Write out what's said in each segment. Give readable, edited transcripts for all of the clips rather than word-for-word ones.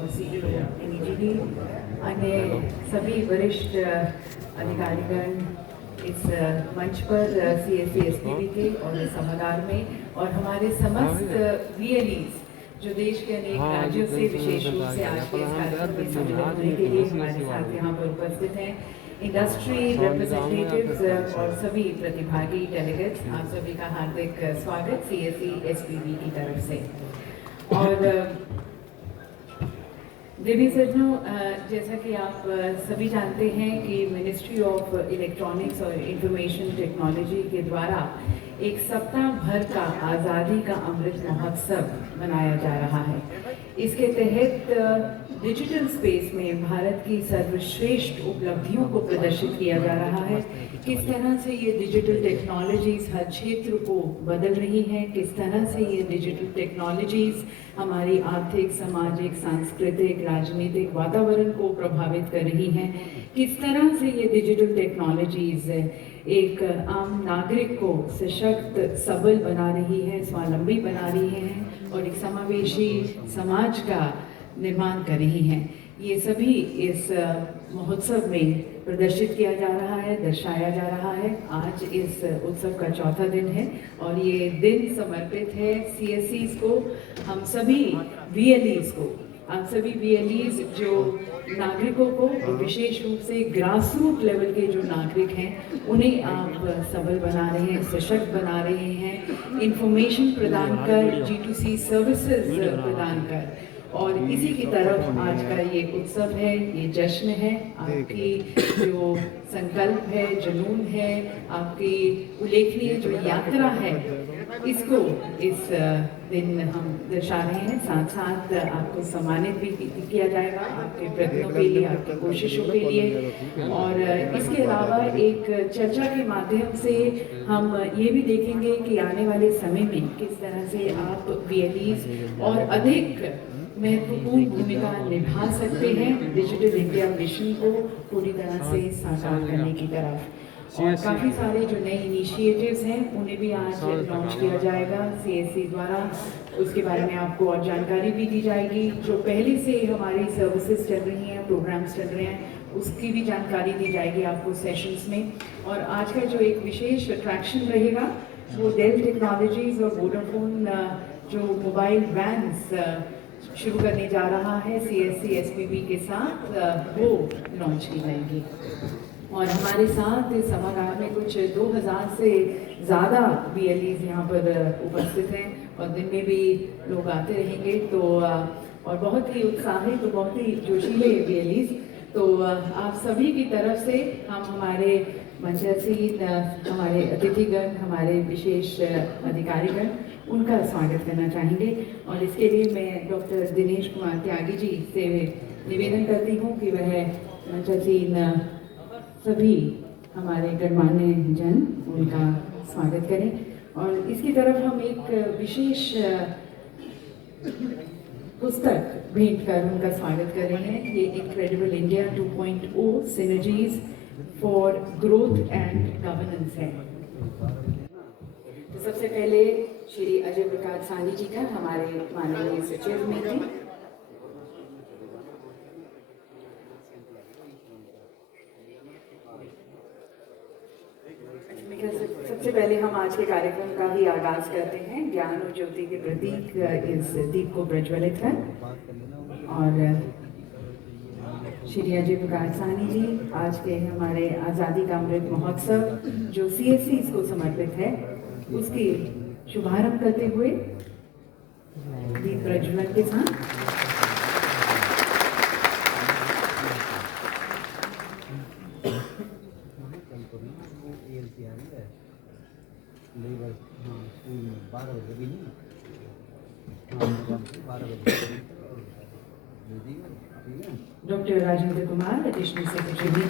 और CEO NEGD, अन्य सभी वरिष्ठ अधिकारीगण इस मंच पर CSE SPV के और इस सभागार में, और हमारे समस्त VLEs जो देश के अनेक राज्यों से विशेष रूप से आज के इस कार्यक्रम में सम्मिलित होने के लिए हमारे साथ यहाँ पर उपस्थित हैं, इंडस्ट्री रिप्रेजेंटेटिव्स और सभी प्रतिभागी डेलीगेट्स, आप सभी का हार्दिक स्वागत CSE SPV की तरफ से। और देवी सज्जनों, जैसा कि आप सभी जानते हैं कि मिनिस्ट्री ऑफ इलेक्ट्रॉनिक्स और इंफॉर्मेशन टेक्नोलॉजी के द्वारा एक सप्ताह भर का आज़ादी का अमृत महोत्सव मनाया जा रहा है। इसके तहत डिजिटल स्पेस में भारत की सर्वश्रेष्ठ उपलब्धियों को प्रदर्शित किया जा रहा है। किस तरह से ये डिजिटल टेक्नोलॉजीज हर क्षेत्र को बदल रही हैं, किस तरह से ये डिजिटल टेक्नोलॉजीज हमारी आर्थिक, सामाजिक, सांस्कृतिक, राजनीतिक वातावरण को प्रभावित कर रही हैं, किस तरह से ये डिजिटल टेक्नोलॉजीज एक आम नागरिक को सशक्त, सबल बना रही है, स्वावलंबी बना रही हैं और एक समावेशी समाज का निर्माण कर रही हैं। ये सभी इस महोत्सव में प्रदर्शित किया जा रहा है, दर्शाया जा रहा है। आज इस उत्सव का चौथा दिन है और ये दिन समर्पित है CSEs को, हम सभी VLEs को, आप सभी VLEs जो नागरिकों को, विशेष रूप से ग्रास रूट लेवल के जो नागरिक हैं, उन्हें आप सबल बना रहे हैं, सशक्त बना रहे हैं, इंफॉर्मेशन प्रदान कर, G2C सर्विसेज प्रदान कर, और इसी की तरफ आज का ये उत्सव है, ये जश्न है। आपकी जो संकल्प है, जुनून है, आपकी उल्लेखनीय जो यात्रा है, इसको इस दिन हम दर्शा रहे हैं। साथ साथ आपको सम्मानित भी किया जाएगा आपके प्रयत्नों के लिए, आपकी कोशिशों के लिए। और इसके अलावा एक चर्चा के माध्यम से हम ये भी देखेंगे कि आने वाले समय में किस तरह से आप VLEs और अधिक महत्वपूर्ण भूमिका निभा सकते हैं डिजिटल इंडिया मिशन को पूरी तरह से साकार करने की तरफ। और काफ़ी सारे जो नए इनिशिएटिव्स हैं उन्हें भी आज लॉन्च किया जाएगा CSE द्वारा, उसके बारे में आपको और जानकारी भी दी जाएगी। जो पहले से हमारी सर्विसेज चल रही हैं, प्रोग्राम्स चल रहे हैं, उसकी भी जानकारी दी जाएगी आपको सेशंस में। और आज का जो एक विशेष अट्रैक्शन रहेगा वो डेल टेक्नोलॉजीज और वोडाफोन जो मोबाइल वैन्स शुरू करने जा रहा है CSE SPV के साथ, वो लॉन्च की जाएंगी। और हमारे साथ इस सभागार में कुछ 2000 से ज़्यादा VLEs यहाँ पर उपस्थित हैं और दिन में भी लोग आते रहेंगे। तो और बहुत ही उत्साहित, तो बहुत ही जोशीले VLEs। तो आप सभी की तरफ से हम हमारे मंचासीन, हमारे अतिथिगण, हमारे विशेष अधिकारीगण, उनका स्वागत करना चाहेंगे। और इसके लिए मैं डॉक्टर दिनेश कुमार त्यागी जी से निवेदन करती हूँ कि वह मंचासीन सभी हमारे गणमान्य जन उनका स्वागत करें। और इसकी तरफ हम एक विशेष पुस्तक भेंट कर उनका स्वागत कर रहे हैं। ये incredible India 2.0 synergies for growth and governance है। तो सबसे पहले श्री अजय प्रकाश सानी जी का, हमारे माननीय सचिव में थे। सबसे पहले हम आज के कार्यक्रम का ही आगाज करते हैं। ज्ञान और ज्योति के प्रतीक इस दीप को प्रज्वलित कर, और श्री अजय प्रकाश सानी जी आज के हमारे आज़ादी का अमृत महोत्सव जो CSEs को समर्पित है, उसकी शुभारंभ करते हुए दीप प्रज्वलन के साथ doctor Rajendra Kumar, additional secretary,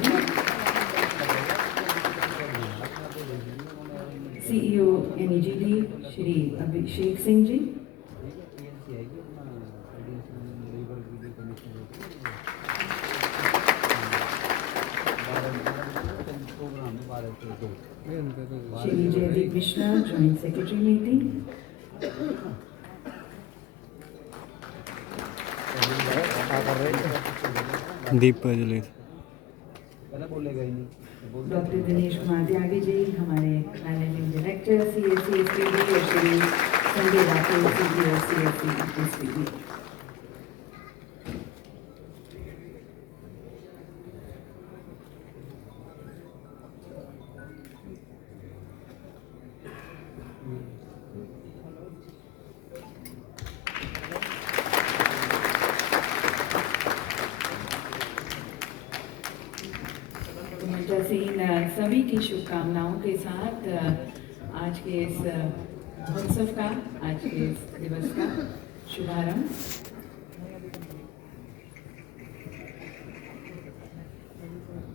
CEO NEGD Shri Abhishek Singh ji, Shri Jaydeep Mishra, joint secretary meeting, दीप प्रज्वलित। डॉक्टर दिनेश कुमार त्यागी जी, हमारे मैनेजिंग डायरेक्टर CSC SPB, और Shri Sanjay Rathore CDO CSC SPB। जैसे इन सभी की शुभकामनाओं के साथ आज के इस महोत्सव का, आज के इस दिवस का शुभारंभ।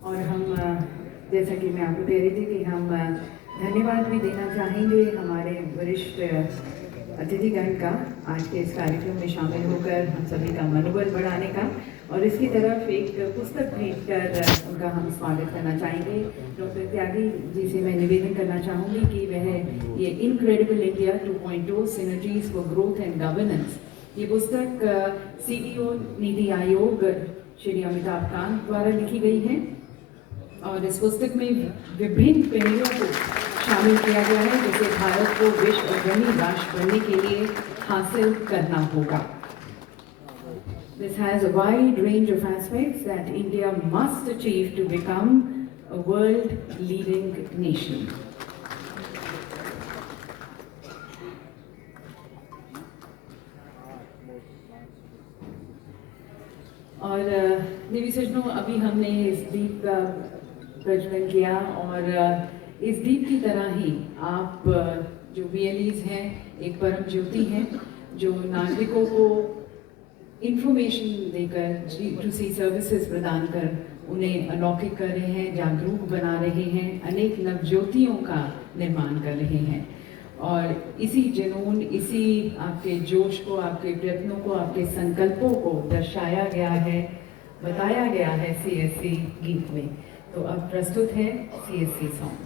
और हम, जैसा कि मैं आपको कह रही थी कि हम धन्यवाद भी देना चाहेंगे हमारे वरिष्ठ अतिथिगण का, आज के इस कार्यक्रम में शामिल होकर हम सभी का मनोबल बढ़ाने का, और इसकी तरफ एक पुस्तक भेंट कर उनका हम स्वागत करना चाहेंगे। डॉक्टर त्यागी जी से मैं निवेदन करना चाहूँगी कि वह ये incredible India 2.0 synergies for growth and governance, ये पुस्तक CDO नीति आयोग श्री अमिताभ कांत द्वारा लिखी गई है, और इस पुस्तक में विभिन्न पहलुओं को शामिल किया गया है जिसे भारत को विश्व अग्रणी राष्ट्र बनने के लिए हासिल करना होगा। This has a wide range of aspects that India must achieve to become a world leading nation. और देवी सज्जनों, अभी हमने इस दीप का प्रज्वलन किया, और इस दीप की तरह ही आप जो VLEs हैं, एक परम ज्योति हैं जो नागरिकों को इंफॉर्मेशन देकर G2C सर्विसेज प्रदान कर उन्हें अलौकिक कर रहे हैं, जागरूक बना रहे हैं, अनेक नवज्योतियों का निर्माण कर रहे हैं। और इसी जुनून, इसी आपके जोश को, आपके प्रयत्नों को, आपके संकल्पों को दर्शाया गया है, बताया गया है CSC गीत में। तो अब प्रस्तुत है CSC सॉन्ग।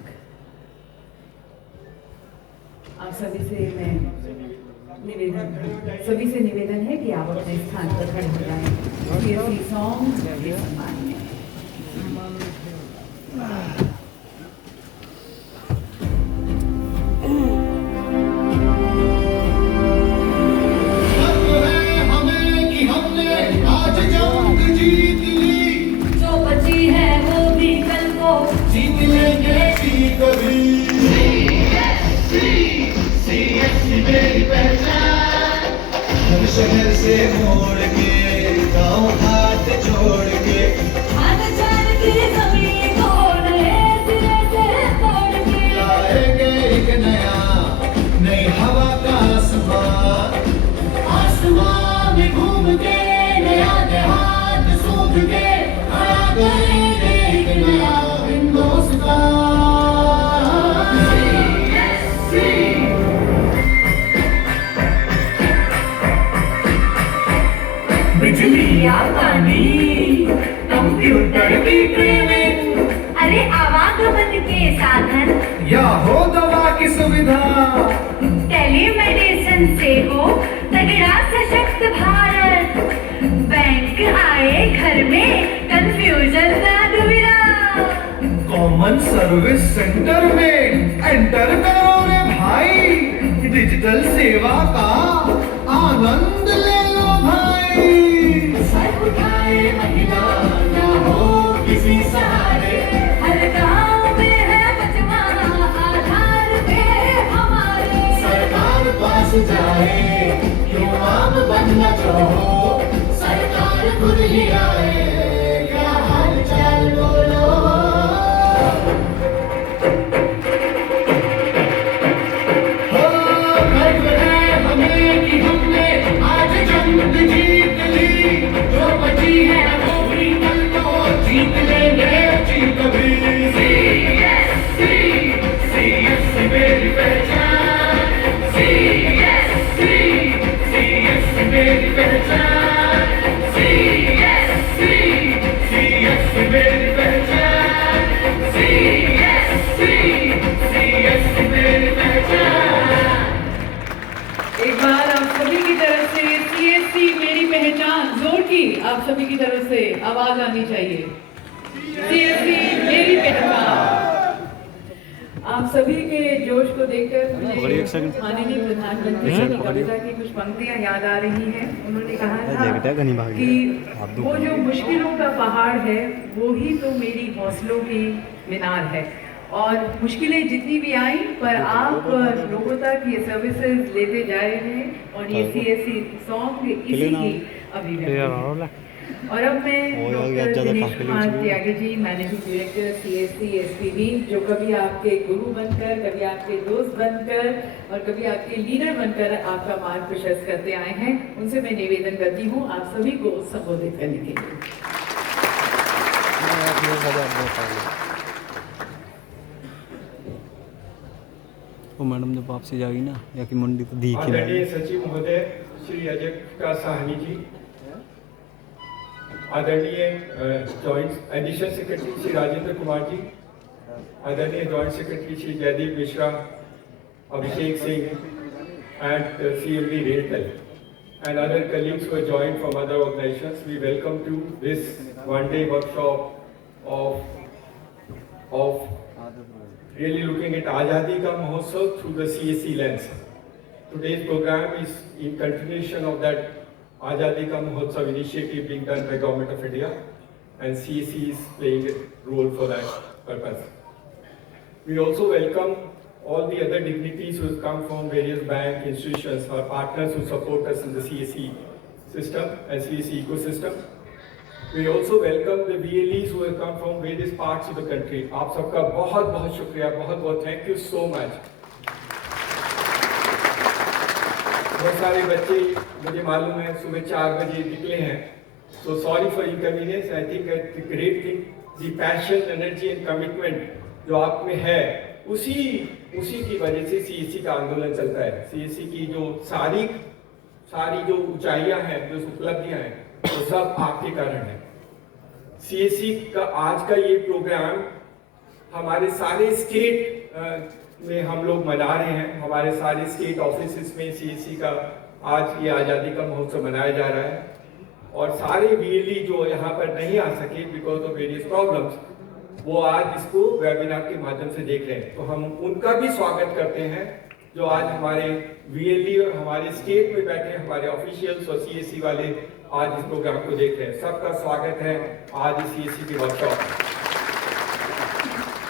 आप सभी से निवेदन है कि आप अपने स्थान पर खड़े हो जाएं। CSC सॉन्ग के सम्मान में। शहर से मोड़ के गाँव हाथ जोड़ के हाथ चल के जमीन तोड़ ले, सिरे से तोड़ के लाएंगे एक नई हवा का आसमान, आसमान में घूम के नया हाथ सूंघ के खड़ा करेंगे एक नया हिंदुस्तान। बिजली या पानी, कंप्यूटर की ट्रेनिंग, अरे आवागमन के साधन या हो दवा की सुविधा, टेलीमेडिसिन से हो तगड़ा सशक्त भारत, बैंक आए घर में कंफ्यूजन ना दुविधा, कॉमन सर्विस सेंटर में एंटर करो रे भाई, डिजिटल सेवा का आनंद ले लो भाई। सर उठाए महिला ना हो किसी सहारे, हर गांव में है बचवाना आधार पे हमारे, सरकार पास जाए क्यों आम बनना चाहो, सरकार खुद ही आए क्या हाल चाल बोलो। हो गर्व है हमें कि हमने आज जंग जीत ली, जो बची है वो भी कल को जीत लेंगे जीत भी। CSC मेरी पहचान, CSC मेरी पहचान। मोदी की तरफ से आवाज आनी चाहिए, CSC मेरी पहचान। आप सभी के जोश को देखकर मुझे माननीय प्रधानमंत्री जी की कविता की कुछ पंक्तियां याद आ रही हैं। उन्होंने कहा था कि वो जो मुश्किलों का पहाड़ है वो ही तो मेरी हौसलों की मीनार है। और मुश्किलें जितनी भी आई पर आप लोगों तक ये सर्विसेज लेते जा रहे हैं और ये CSC सॉन्ग इसी की अभिव्यक्ति। और अब मैं डॉक्टर दिनेश कुमार त्यागी जी, मैनेजिंग डायरेक्टर CSC SPV, जो कभी आपके गुरु बनकर, कभी आपके दोस्त बनकर और कभी आपके लीडर बनकर आपका मार्ग प्रशस्त करते आए हैं, उनसे मैं निवेदन करती हूँ आप सभी को संबोधित करने के लिए। वो मैडम जब वापसी जाएगी ना, या कि मंडी तो दी आदरणीय सचिव महोदय श्री अजय प्रकाश साहनी जी, आदरणीय joint additional secretary Shri Rajendra Kumar ji, आदरणीय joint secretary Shri Jaydeep Mishra, Abhishek Singh and CMD Railtel and other colleagues who have joined from other organizations, we welcome to this one-day workshop of really looking at Azadi Ka Mahotsav through the CSC lens. Today's program is in continuation of that Azadi Ka Mahotsav initiative being done by Government of India, and CSC is playing a role for that purpose. We also welcome all the other dignitaries who have come from various bank institutions, our partners who support us in the CSC system and CSC ecosystem. We also welcome the VLEs who have come from various parts of the country. आप सबका बहुत बहुत शुक्रिया, बहुत बहुत thank you so much. बहुत सारे बच्चे मुझे मालूम है सुबह 4 बजे निकले हैं, so sorry for inconvenience. I think it's a great thing. The passion, energy and commitment जो आप में है, उसी की वजह से CSC का आंदोलन चलता है। CSC की जो सारी जो ऊंचाइयां हैं, जो उपलब्धियां हैं, वो सब आपके कारण है। CSC का आज का ये प्रोग्राम हमारे सारे स्टेट में हम लोग मना रहे हैं। हमारे सारे स्टेट ऑफिसेस में CSC का आज ये आज़ादी का महोत्सव मनाया जा रहा है, और सारे VLE जो यहाँ पर नहीं आ सके बिकॉज ऑफ वेरियस प्रॉब्लम्स, वो आज इसको वेबिनार के माध्यम से देख रहे हैं। तो हम उनका भी स्वागत करते हैं जो आज हमारे VLE और हमारे स्टेट में बैठे हमारे ऑफिशियल्स और CSC वाले आज इस प्रोग्राम को देख रहे हैं। सबका स्वागत है आज इस CSC के वर्कशॉप में।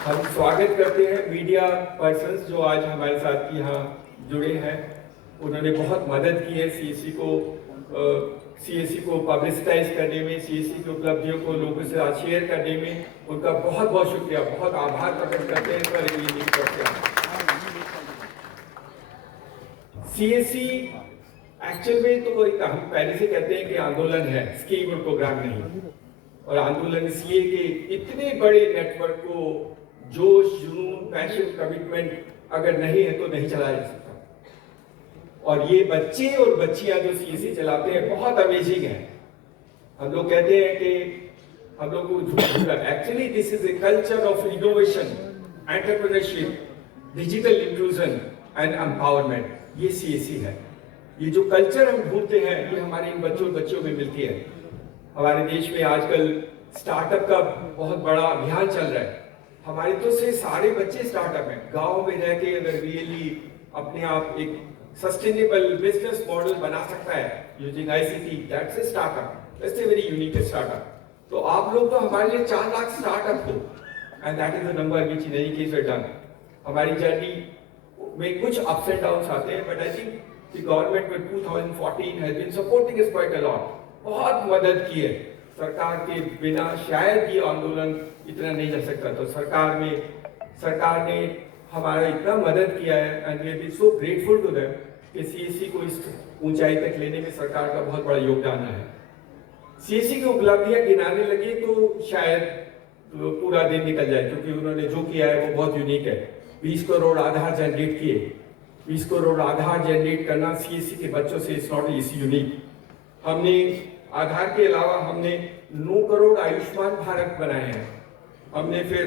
हम स्वागत करते हैं मीडिया पर्सन्स जो आज हमारे साथ यहाँ जुड़े हैं। उन्होंने बहुत मदद की है CSC को पब्लिसिटाइज करने में, CSC की उपलब्धियों को लोगों से आज शेयर करने में। उनका बहुत बहुत शुक्रिया, बहुत आभार प्रकट करते हैं पर ये करते हैं। CSC एक्चुअल में तो हम पहले से कहते हैं कि आंदोलन है, स्कीम और प्रोग्राम नहीं। और आंदोलन इसलिए कि इतने बड़े नेटवर्क को जोश, जुनून, पैशन, कमिटमेंट अगर नहीं है तो नहीं चलाया जा सकता। और ये बच्चे और बच्चियां जो CSC चलाते हैं बहुत अमेजिंग है। हम लोग कहते हैं कि हम लोग को actually this is a culture of innovation, entrepreneurship, digital inclusion and empowerment. ये CSC है। ये जो कल्चर हम ढूंढते हैं ये हमारे इन बच्चों में मिलती है। हमारे देश में आजकल स्टार्टअप का बहुत बड़ा अभियान चल रहा है। हमारे तो से सारे बच्चे स्टार्टअप हैं। गांव में रह के अगर रियली अपने आप एक सस्टेनेबल बिजनेस मॉडल बना सकता है using ICT, that's a startup, that's a very unique startup. तो आप लोग तो हमारे लिए 4 लाख स्टार्टअप हो, and that is the number which in any case we done. हमारी जर्नी में कुछ अप्स एंड डाउन्स आते हैं, but I think the government में 2014 has been supporting us quite a lot. बहुत मदद की है। सरकार के बिना शायद ये आंदोलन इतना नहीं जा सकता। तो सरकार ने हमारा इतना मदद किया है, and we are be so grateful to them कि CSC को इस ऊंचाई तक लेने में सरकार का बहुत बड़ा योगदान है। CSC की उपलब्धियां गिनाने लगे तो शायद पूरा दिन निकल जाए, क्योंकि उन्होंने जो किया है वो बहुत यूनिक है। 20 करोड़ आधार जनरेट किए। 20 करोड़ आधार जनरेट करना CSC के बच्चों से इट्स नॉट इजी यूनिक। हमने आधार के अलावा हमने 9 करोड़ आयुष्मान भारत बनाए हैं। हमने फिर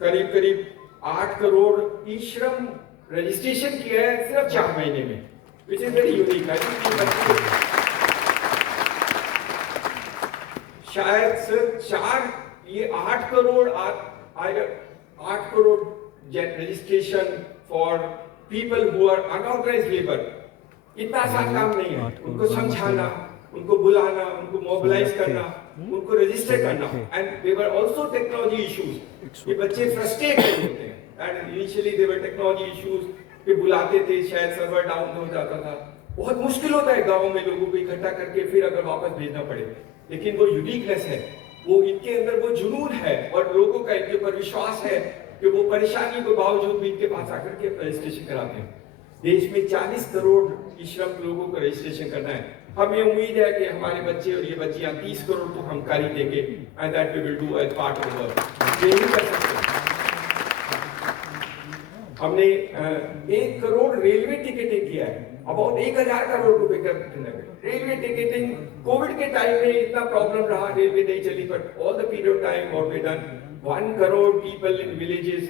करीब 8 करोड़ ई श्रम रजिस्ट्रेशन किया है सिर्फ 4 महीने में, विच इज वेरी यूनिक। शायद sir 8 crore 8 crore registration for people who are unorganised labour, इतना आसान काम नहीं है। उनको समझाना, उनको बुलाना, उनको मोबिलाइज करना, उनको रजिस्टर करना, and they were also technology issues. ये बच्चे फ्रस्ट्रेटेड होते हैं, and initially they were technology issues, फिर बुलाते थे, शायद सर्वर डाउन हो जाता था। बहुत मुश्किल होता है गाँव में लोगों को इकट्ठा करके फिर अगर वापस भेजना पड़े, लेकिन वो यूनिकनेस है, वो इनके अंदर वो जुनून है, और लोगों का इनके ऊपर विश्वास है कि वो परेशानी के बावजूद भी इनके पास आकर के रजिस्ट्रेशन कराते हैं। देश में 40 करोड़ श्रम लोगों को रजिस्ट्रेशन करना है। हमें उम्मीद है कि हमारे बच्चे और ये बच्चियां 30 करोड़ तो हम कर ही देंगे, and that we will do as part of the work. ये नहीं कर सकते। हमने 1 करोड़ रेलवे टिकटिंग किया है, अबाउट 1000 करोड़ रुपए का रेलवे टिकटिंग। कोविड के टाइम में इतना प्रॉब्लम रहा, रेलवे नहीं चली, but all the period time what we done, 1 crore people in villages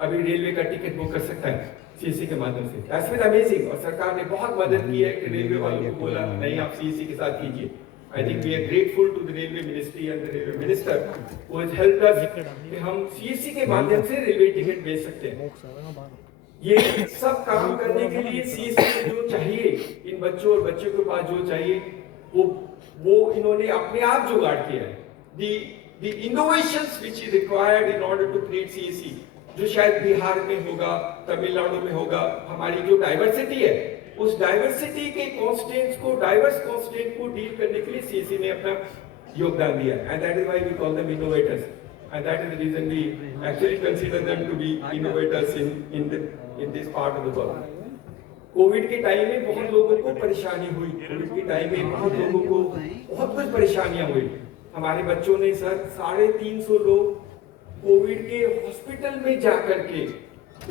अभी रेलवे का टिकट बुक कर सकता है सीएससी के माध्यम से। दैट्स बीन अमेजिंग, और सरकार ने बहुत मदद की है कि रेलवे वालों को बोला नहीं आप सीएससी के साथ कीजिए। I think we are grateful to the railway ministry and the railway minister who has helped us कि हम सीएससी के माध्यम से रेलवे टिकट भेज सकते हैं। ये सब काम करने के लिए सीएससी जो चाहिए, इन बच्चों और बच्चों के पास जो चाहिए वो इन्होंने अपने आप जुगाड़ किया है। The innovations which is required in order to create CSC, जो शायद बिहार में होगा, तमिलनाडु में होगा, हमारी जो डाइवर्सिटी है, उस डाइवर्सिटी के कॉन्स्टेंट्स को, डाइवर्स कॉन्स्टेंट को डील करने के लिए सीएससी ने अपना योगदान दिया, and that is why we call them innovators, and that is the reason we actually consider them to be innovators in this part of the world. Covid के time में बहुत लोगों को परेशानी हुई, कोविड के टाइम में बहुत लोगों को बहुत कुछ परेशानियां हुई। हमारे बच्चों ने सर 350 लोग कोविड के हॉस्पिटल में जाकर के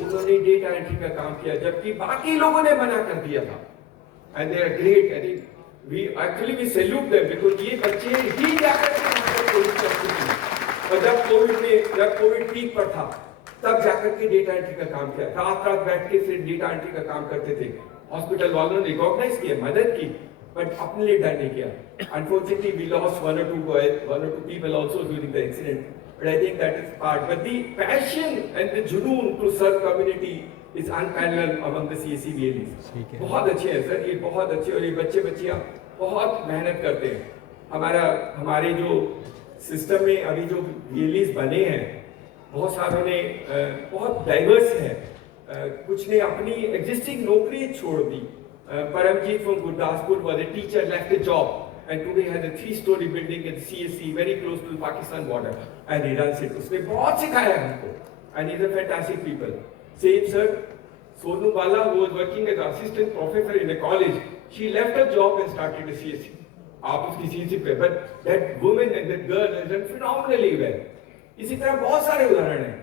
उन्होंने डेटा एंट्री का काम किया, जबकि बाकी लोगों ने मना कर दिया था। And they are great, I think we salute them, because ये बच्चे ही जाकर के कोविड करते थे, और जब कोविड पीक पर था तब जाकर के डेटा एंट्री का काम किया, रात बैठ के फिर डेटा एंट्री का काम करते थे। हॉस्पिटल वालों ने रिकॉग्नाइज किया, मदद की, बट अपने लिए डर नहीं किया। Unfortunately, we lost one or two people also during the accident. But I think that is part. But the passion and the junoon to serve community is unparalleled among the CSC VLEs. बहुत अच्छे हैं sir, ये बहुत अच्छे, और ये बच्चे बच्चियाँ बहुत मेहनत करते हैं। हमारे जो सिस्टम में अभी जो VLEs बने हैं, बहुत सारों ने बहुत डाइवर्स हैं, कुछ ने अपनी एग्जिस्टिंग नौकरी छोड़ दी। Paramjit from Gurdaspur was a teacher, left a job, and today has a 3-story building at CSC very close to the Pakistan border, and he runs it. उसने बहुत सिखाया हमको, and he's a fantastic people. Same sir, Sonu Bala, who was working as assistant professor in a college, she left her job and started a CSC. आप उसकी CSC पे, but that woman and that girl has done phenomenally well. इसी तरह बहुत सारे उदाहरण हैं।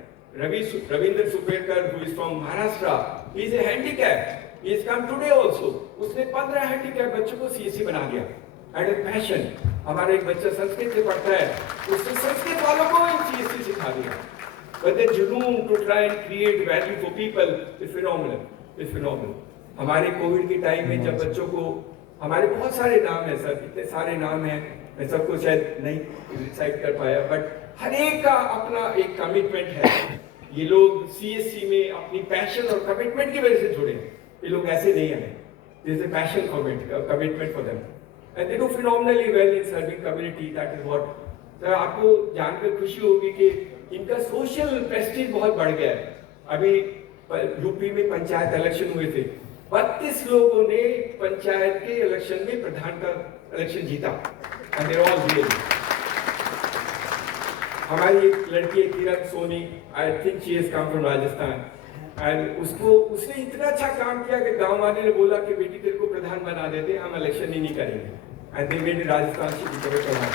Ravindra सुपेरकर, who is from Maharashtra, he is a handicap. He has come today also. उसने 15 हैंडीकैप बच्चों को सीएससी बना दिया, एंड ए पैशन। हमारा एक बच्चा संस्कृत से पढ़ता है, उसने संस्कृत वालों को सीएससी सिखा दिया। But the junoon to try and create value for people is phenomenal. हमारे कोविड के टाइम में जब बच्चों को, हमारे बहुत सारे नाम हैं सर, इतने सारे नाम हैं, मैं सबको शायद नहीं रिसाइट कर पाया, बट हर एक का अपना एक कमिटमेंट है। ये लोग सीएससी में अपनी पैशन और कमिटमेंट की वजह से जुड़े हैं। ये लोग ऐसे नहीं हैं, there is a passion commitment for them, and they do phenomenally well in serving community. That is what sir आपको जानकर खुशी होगी कि इनका सोशल प्रेस्टीज बहुत बढ़ गया है। अभी यूपी में पंचायत इलेक्शन हुए थे, 32 लोगों ने पंचायत के इलेक्शन में प्रधान का इलेक्शन जीता, and they are all real. हमारी एक लड़की है Kiran Soni, I think she has come from Rajasthan. And उसने इतना अच्छा काम किया कि गांव वाले ने बोला कि बेटी तेरे को प्रधान बना देते, हम इलेक्शन ही नहीं करेंगे, एंड दे मेड राजस्थान से become Pradhan.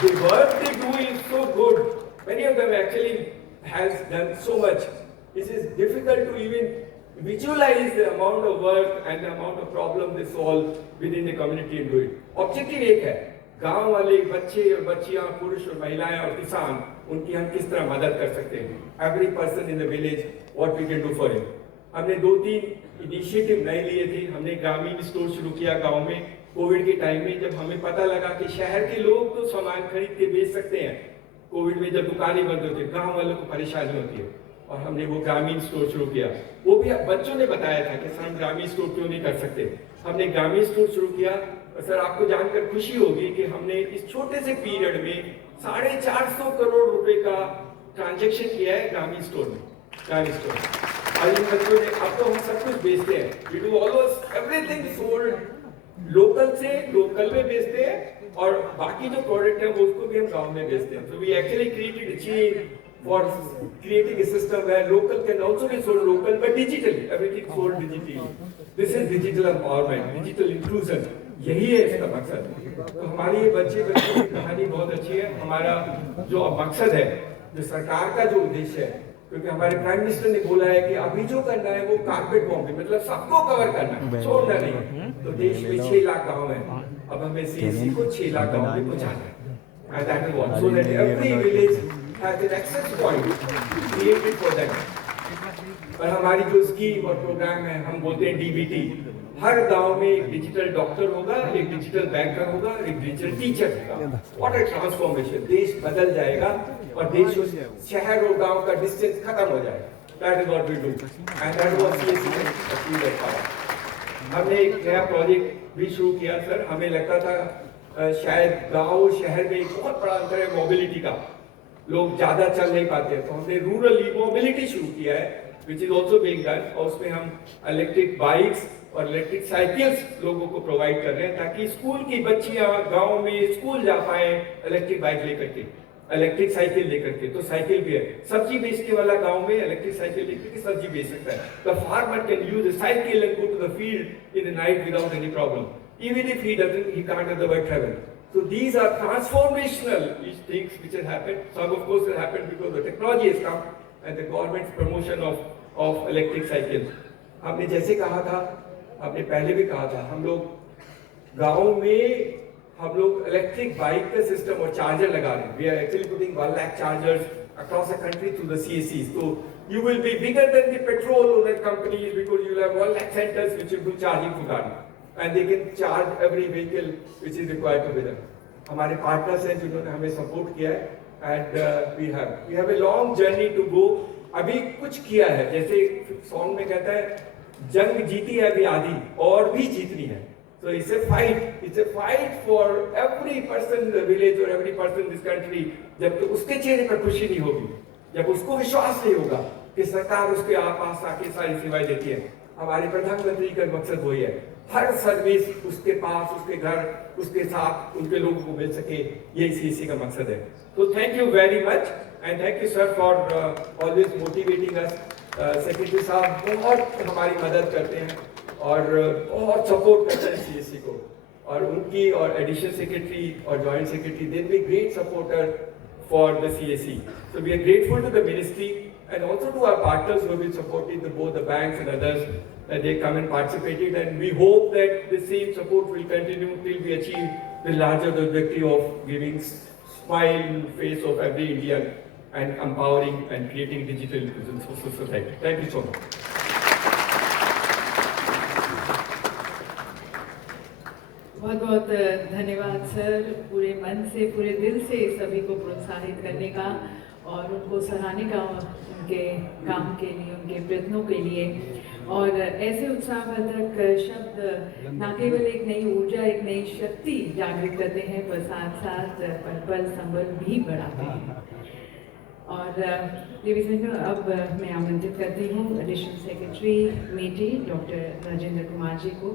The work they do is so good. Many of them actually has done so much. This is difficult to even visualize the amount of work and the amount of problem they solve within the community and do it. Objective एक है, गांव वाले बच्चे और बच्चियां, पुरुष और महिलाएं और किसान, उनकी हम किस तरह मदद कर सकते हैं। Every person in the village, what we can do for him. हमने 2-3 इनिशिएटिव नए लिए थे। हमने ग्रामीण स्टोर शुरू किया गांव में, कोविड के टाइम में जब हमें पता लगा कि शहर के लोग तो सामान खरीद के बेच सकते हैं, कोविड में जब दुकानें बंद होती है, गांव वालों को परेशानी होती है, और हमने वो ग्रामीण स्टोर शुरू किया। वो भी बच्चों ने बताया था कि सर हम ग्रामीण स्टोर क्यों नहीं कर सकते। हमने ग्रामीण स्टोर शुरू किया, और सर आपको जानकर खुशी होगी कि हमने इस छोटे से पीरियड में 450 करोड़ रुपए का ट्रांजैक्शन किया है ग्रामीण स्टोर में, ग्रामीण स्टोर। और इन बच्चों ने, अब तो हम सब कुछ बेचते हैं, we do almost everything sold local से लोकल में बेचते हैं, और बाकी जो प्रोडक्ट है वो उसको भी हम गांव में बेचते हैं। So we actually created a chain for creating a system where local can also be sold local but digitally, everything sold digitally. This is digital empowerment, digital inclusion. यही है इसका मकसद। तो हमारी ये बच्चों की कहानी बहुत अच्छी है। हमारा जो मकसद है, जो सरकार का जो उद्देश्य है, क्योंकि हमारे प्राइम मिनिस्टर ने बोला है कि अभी जो करना है वो कारपेट बॉम्बे, मतलब सबको कवर करना है, छोड़ना नहीं। तो देश में 6 लाख गाँव है, अब हमें CSC को 6 लाख गाँव में पहुँचाना है। And that is what, so that every village has an access point created for them. और हमारी जो स्कीम और प्रोग्राम है, हम बोलते हैं DBT, हर गांव में एक डिजिटल डॉक्टर होगा, एक डिजिटल बैंकर होगा, एक डिजिटल टीचर होगा। व्हाट अ ट्रांसफॉर्मेशन, देश बदल जाएगा और देश उस शहर और गांव का डिस्टेंस खत्म हो जाएगा। That is what we do and that was CSC achieve that power. हमने एक नया प्रोजेक्ट भी शुरू किया सर। हमें लगता था शायद गांव शहर में एक बहुत बड़ा अंतर है मोबिलिटी का, लोग ज्यादा चल नहीं पाते, तो हमने रूरल मोबिलिटी शुरू किया है, which is also being done. और उसमें हम इलेक्ट्रिक बाइक्स और इलेक्ट्रिक साइकिल्स लोगों को प्रोवाइड कर रहे हैं, ताकि स्कूल की बच्चियां गांव में स्कूल जा पाए इलेक्ट्रिक बाइक लेकर के, इलेक्ट्रिक साइकिल लेकर के। तो साइकिल भी है, सब्जी बेचने वाला गांव में इलेक्ट्रिक साइकिल लेकर के सब्जी बेच सकता है। The farmer can use the cycle and go to the field in the night without any problem, even if he can't otherwise travel. So these are transformational things which have happened. Some of course have happened because the technology has come and the government's promotion of electric cycles. हमने जैसे कहा था, हमने पहले भी कहा था, हम लोग गाँव में हम लोग इलेक्ट्रिक बाइक का सिस्टम और चार्जर लगा रहे हैं। We are actually putting 1 lakh chargers across the country through the CSCs. So you will be bigger than the petrol owner companies because you will have 1 lakh centers which will do charging for गाड़ी, and they can charge every vehicle which is required to be done. हमारे partners हैं जिन्होंने हमें support किया है and we have a long journey to go. अभी कुछ किया है, जैसे सॉन्ग में कहता है जंग जीती है अभी आधी और भी जीतनी है। So it's a fight for every person in the village or every person in this country. जब तक उसके चेहरे पर खुशी नहीं होगी, जब उसको विश्वास नहीं होगा कि सरकार उसके पास आके सारी सेवाएं देती है, हमारे प्रधानमंत्री का मकसद वही है, हर सर्विस उसके पास, उसके घर, उसके साथ उनके लोगों को मिल सके, यही CSC का मकसद है। तो thank you very much and thank you sir for always motivating us. Secretary साहब बहुत हमारी मदद करते हैं और बहुत सपोर्ट करते हैं CSC को, और उनकी और एडिशनल सेक्रेटरी और joint secretary they be great supporter for the CSC. So we are grateful to the ministry and also to our partners who have been supporting both the banks and others, that they come and participated, and we hope that the same support will continue till we achieve the larger objective of giving smile in the face of every Indian and empowering and creating digital inclusion for society. Thank you so much. बहुत बहुत धन्यवाद sir, पूरे मन से, पूरे दिल से सभी को प्रोत्साहित करने का और उनको सराहने का उनके काम के लिए, उनके प्रयत्नों के लिए। और ऐसे उत्साहवर्धक शब्द न केवल एक नई ऊर्जा, एक नई शक्ति जागृत करते हैं, पर साथ साथ पल पल संबल भी बढ़ाते हैं। और लेडीज एंड जेंटलमैन, अब मैं आमंत्रित करती हूँ additional secretary MeitY doctor Rajendra Kumar ji को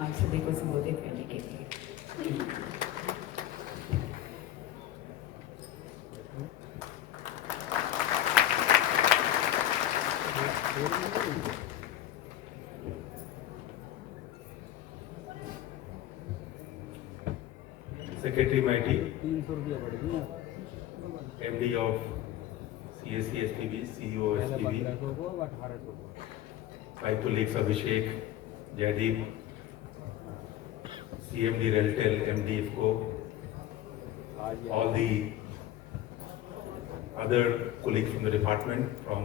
आप सभी को संबोधित करने के लिए। Secretary Mighty, MD of CSC STB, CEO STB, my colleagues Abhishek, Jaideep, CMD Reltel, MD IFCO, all the other colleagues from the department, from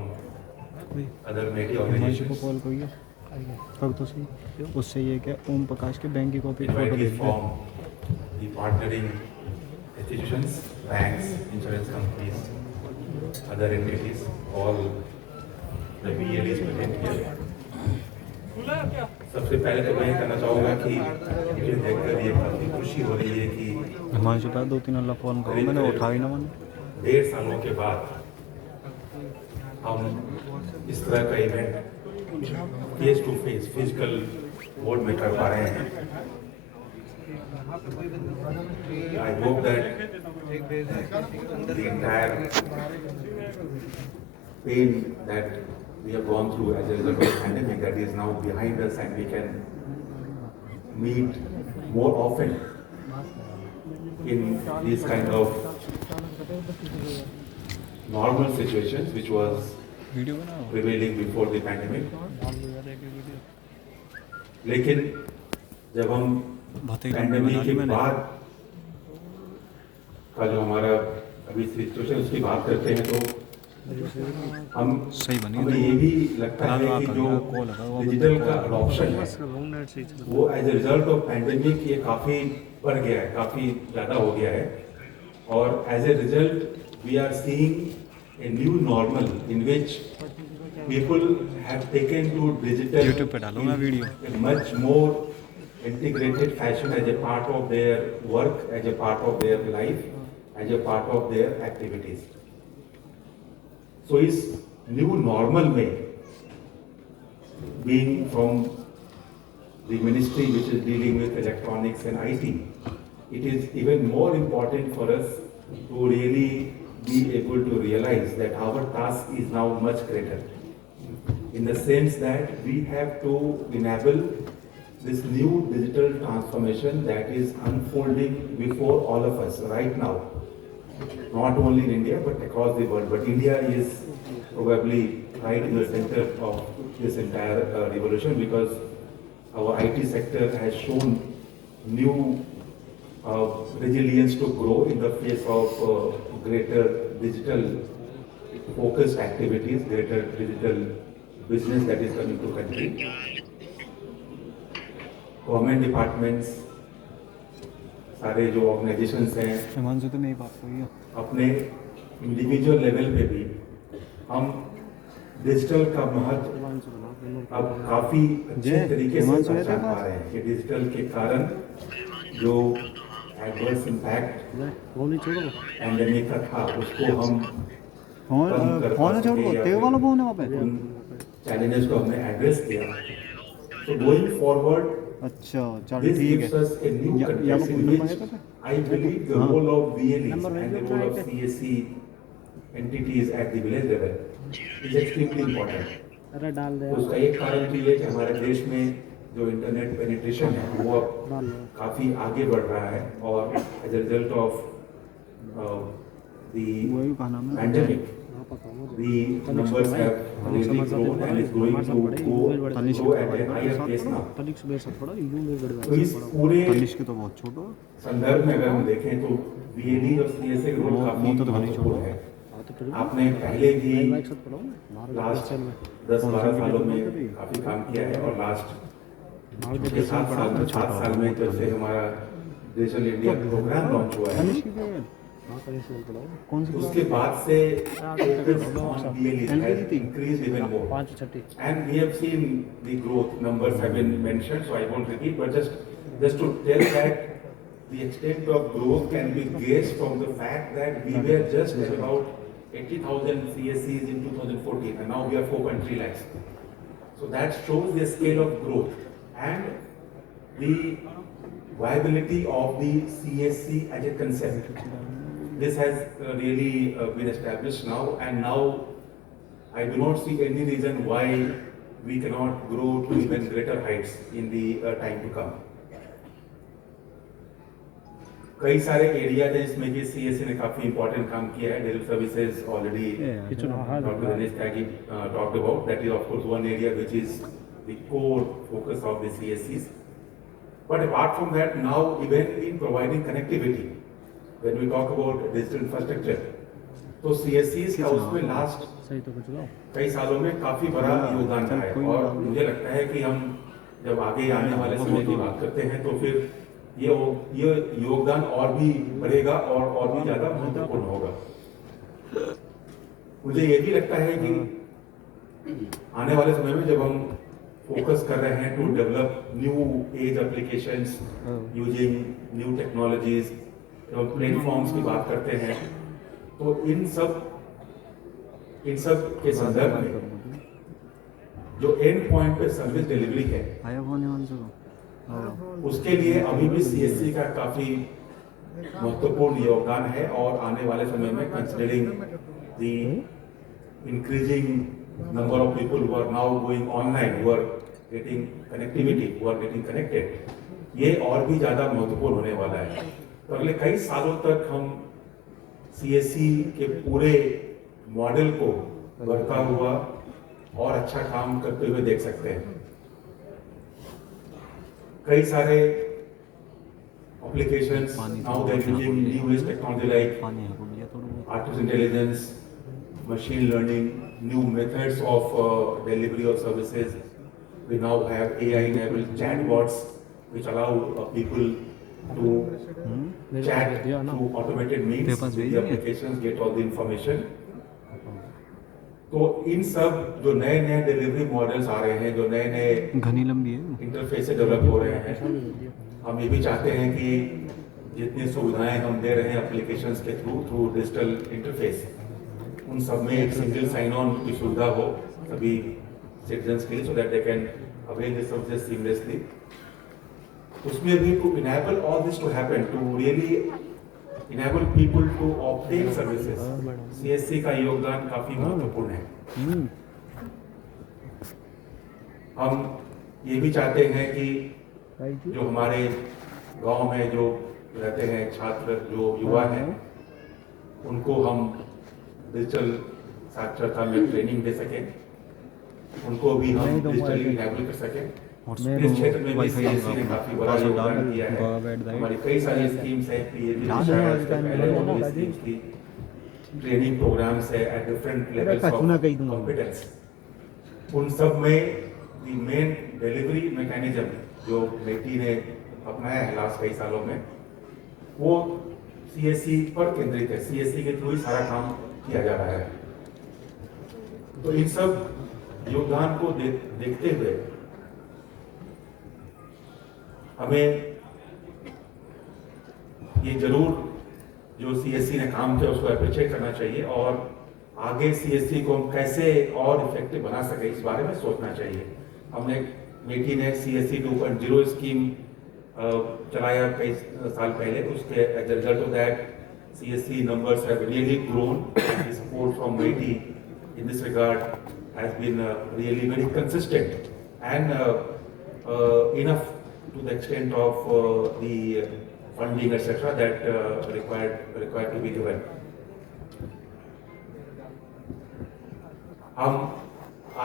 other MATI organizations. कब तो सही उससे ये क्या ओम प्रकाश के बैंक की कॉपी फोटो Invite भेज the they form, the partnering institutions, banks, insurance companies, other entities, all the BLEs present here. सबसे पहले तो मैं ये कहना चाहूँगा कि मुझे देखकर ये काफ़ी खुशी हो रही है कि हिमांशु का 2-3 अल्लाह फ़ोन करो मैंने उठा ही ना मैंने 1.5 सालों के बाद हम इस तरह का event face to face physical mode में कर पा रहे हैं. I hope that the entire pain that we have gone through as a result of the pandemic that is now behind us and we can meet more often in these kind of normal situations which was video बनाओ prevailing before the pandemic. लेकिन जब हम बहुत ही लंबी pandemic बना के ली मैंने बाद का जो हमारा अभी सिचुएशन उसकी बात करते हैं तो हम सही बनी हमें ये भी लगता है कि जो डिजिटल का अडॉप्शन है वो as a result of pandemic ये काफ़ी बढ़ गया है, काफ़ी ज़्यादा हो गया है और as a result we are seeing a new normal in which people have taken to digital YouTube पे डालूंगा video much more integrated fashion as a part of their work, as a part of their life, as a part of their activities. So is new normal में being from the ministry which is dealing with electronics and IT, it is even more important for us to really be able to realize that our task is now much greater. In the sense that we have to enable this new digital transformation that is unfolding before all of us right now, not only in India but across the world. But India is probably right in the center of this entire revolution because our IT sector has shown new resilience to grow in the face of greater digital focused activities, greater digital business that is coming to country. Government departments सारे जो organisations हैं हिमांशु तो मेरी बात हुई है अपने individual level पे भी हम डिजिटल का महत्व अब काफ़ी अच्छे तरीके से पहचान पा रहे हैं कि डिजिटल के कारण जो एडवर्स इम्पैक्ट पैंडेमिक का था उसको हम कम कर पा सके या उन चैलेंजेस को हमने एड्रेस किया. So going forward, अच्छा चल this ठीक gives है us a new context in which I believe the role of VLEs and the role of CSC entities at the village level is extremely important. तो उसका एक कारण तो ये है कि हमारे देश में जो इंटरनेट पेनिट्रेशन है वो अब काफ़ी आगे बढ़ रहा है और एज ए रिजल्ट ऑफ वही कहा नाम the है pandemic the numbers have really grown and is going to go at a higher pace now. तो इस पूरे तनिष के तो बहुत छोटा संदर्भ में अगर हम देखें तो बीएलई और सीएसए का रोल काफी महत्वपूर्ण है. आपने पहले भी लास्ट 10-12 सालों में काफी काम किया है और लास्ट 7 साल में जब से हमारा डिजिटल इंडिया प्रोग्राम लॉन्च हुआ है कौन सी उसके बाद से focus on BLE has increased even more. And we have seen the growth numbers have been mentioned, so I won't repeat, but just to tell that the extent of growth can be gauged from the fact that we were just at about 80,000 CSCs in 2014, and now we are 4.3 lakhs. So that shows the scale of growth and the viability of the CSC as a concept. This has really been established now, and now I do not see any reason why we cannot grow to even greater heights in the time to come. कई सारे area है जिसमें कि CSC ने काफी important काम किया है. Digital services already doctor Dinesh Tyagi talked about. That is of course one area which is the core focus of the CSCs. But apart from that, now even in providing connectivity, when we talk about digital infrastructure, तो CSC का उसमें last कई सालों में काफी बड़ा योगदान रहा है और मुझे लगता है कि हम जब आगे आने वाले समय की बात करते हैं तो फिर ये योगदान और भी बढ़ेगा और भी ज्यादा महत्वपूर्ण होगा। मुझे ये भी लगता है कि आने वाले समय में जब हम फोकस कर रहे हैं to develop new age applications using new technologies, जब हम प्लेटफॉर्म्स की बात करते हैं तो इन सब के संदर्भ में जो एंड पॉइंट पे सर्विस डिलीवरी है आया होने वाले जो उसके लिए अभी भी CSC का काफी महत्वपूर्ण योगदान है और आने वाले समय में considering the increasing number of people who are now going online, who are getting connectivity, who are getting connected, ये और भी ज्यादा महत्वपूर्ण होने वाला है। तो अगले कई सालों तक हम CSC के पूरे मॉडल को बढ़ता हुआ और अच्छा काम करते हुए देख सकते हैं। कई सारे applications now they are using new age technology like पानी है वो भैया थोड़ा बहुत artificial intelligence, machine learning, new methods of delivery of services. We now have AI-enabled chatbots which allow people to chat through automated means with the applications, get all the information. तो इन सब जो नए नए डिलीवरी मॉडल्स आ रहे हैं, जो नए नए घनी लंबी है इंटरफेस से डेवलप हो रहे हैं, हम ये भी चाहते हैं कि जितनी सुविधाएं हम दे रहे हैं एप्लीकेशंस के थ्रू डिजिटल इंटरफेस, उन सब में एक सिंगल साइन ऑन की सुविधा हो सभी सिटीजन्स के लिए, so that they can avail this services seamlessly. उसमें भी to enable all this to happen, to really enable people to obtain services, CSC का योगदान काफी महत्वपूर्ण है। हम ये भी चाहते हैं कि जो हमारे गांव में जो रहते हैं छात्र, जो युवा हैं, उनको हम डिजिटल साक्षरता में ट्रेनिंग दे सकें, उनको भी हम डिजिटली इनेबल कर सकें। इस क्षेत्र में भी CSC ने काफी बड़ा योगदान दिया है। हमारी कई सारी स्कीम्स हैं, स्कीम्स की ट्रेनिंग प्रोग्राम्स है at different levels of competence. उन सब में द मेन डिलीवरी मैकेनिज्म जो मेटी ने अपनाया है लास्ट कई सालों में, वो CSC पर केंद्रित है। CSC के थ्रू ही सारा काम किया जा रहा है। तो इन सब योगदान को देखते हुए हमें ये जरूर जो CSC ने काम किया उसको अप्रिशिएट करना चाहिए और आगे CSC को हम कैसे और इफेक्टिव बना सके इस बारे में सोचना चाहिए। हमने मेटी ने CSC 2.0 स्कीम चलाया कई साल पहले, उसके as a result of that CSC numbers have really grown, and the support from METI in this regard has been really very consistent and enough to the extent of the funding etc. that required to be given. हम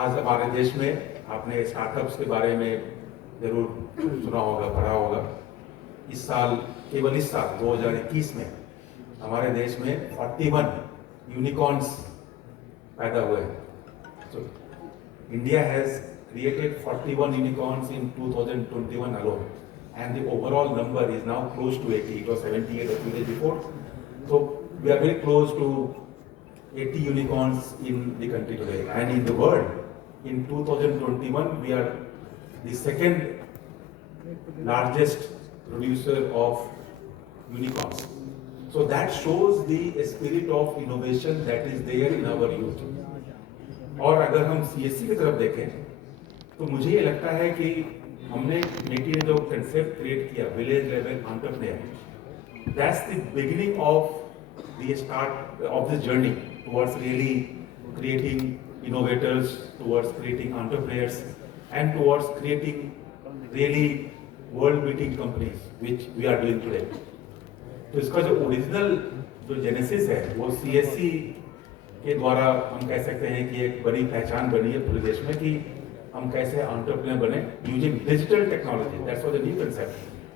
आज हमारे देश में आपने startups के बारे में जरूर सुना होगा, पढ़ा होगा। इस साल, केवल इस साल 2021 में हमारे देश में 41 यूनिकॉर्न्स पैदा हुए हैं। So India has created 41 unicorns in 2021 alone, and the overall number is now close to 80. It was 78 a few days before. So we are very close to 80 unicorns in the country today, and in the world. In 2021, we are the second largest producer of unicorns. So that shows the spirit of innovation that is there in our youth. और अगर हम CSC की तरफ देखें तो मुझे ये लगता है कि हमने मेटी ने जो कंसेप्ट क्रिएट किया, village level entrepreneur, that's the beginning of the start of this journey towards really creating innovators, towards creating entrepreneurs and towards creating really world beating companies which we are doing today. तो इसका जो original जो genesis है वो CSC के द्वारा हम कह सकते हैं कि एक बड़ी पहचान बनी है पूरे देश में कि हम कैसे एंटरप्रेन्योर बने using digital technology. That's was the new concept.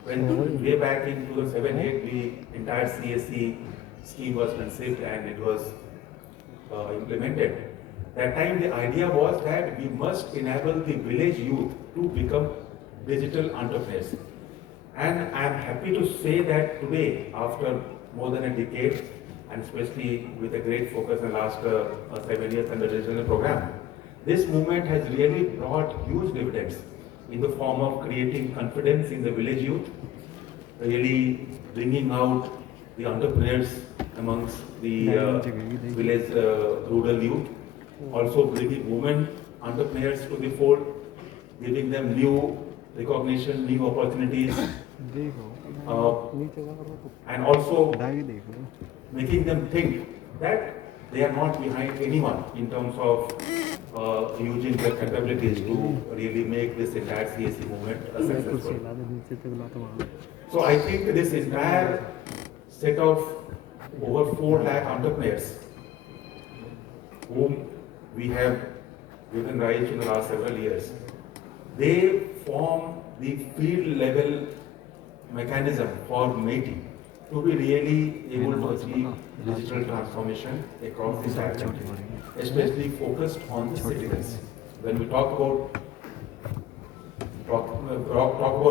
When way back in 2007-8 the entire CSC scheme was conceived and it was implemented, that time the idea was that we must enable the village youth to become digital entrepreneurs. And I am happy to say that today, after more than a decade, and especially with a great focus in the last 7 years under the digital program, this movement has really brought huge dividends in the form of creating confidence in the village youth, really bringing out the entrepreneurs amongst the village rural youth, also bringing women entrepreneurs to the fore, giving them new recognition, new opportunities, and also making them think that they are not behind anyone in terms of using their capabilities to really make this entire CSC movement successful. So I think this entire set of over 4 lakh entrepreneurs whom we have given rise to in the last several years, they form the field level mechanism for MeitY to be really able to achieve digital transformation across the entire country, especially focused on the citizens. When we talk about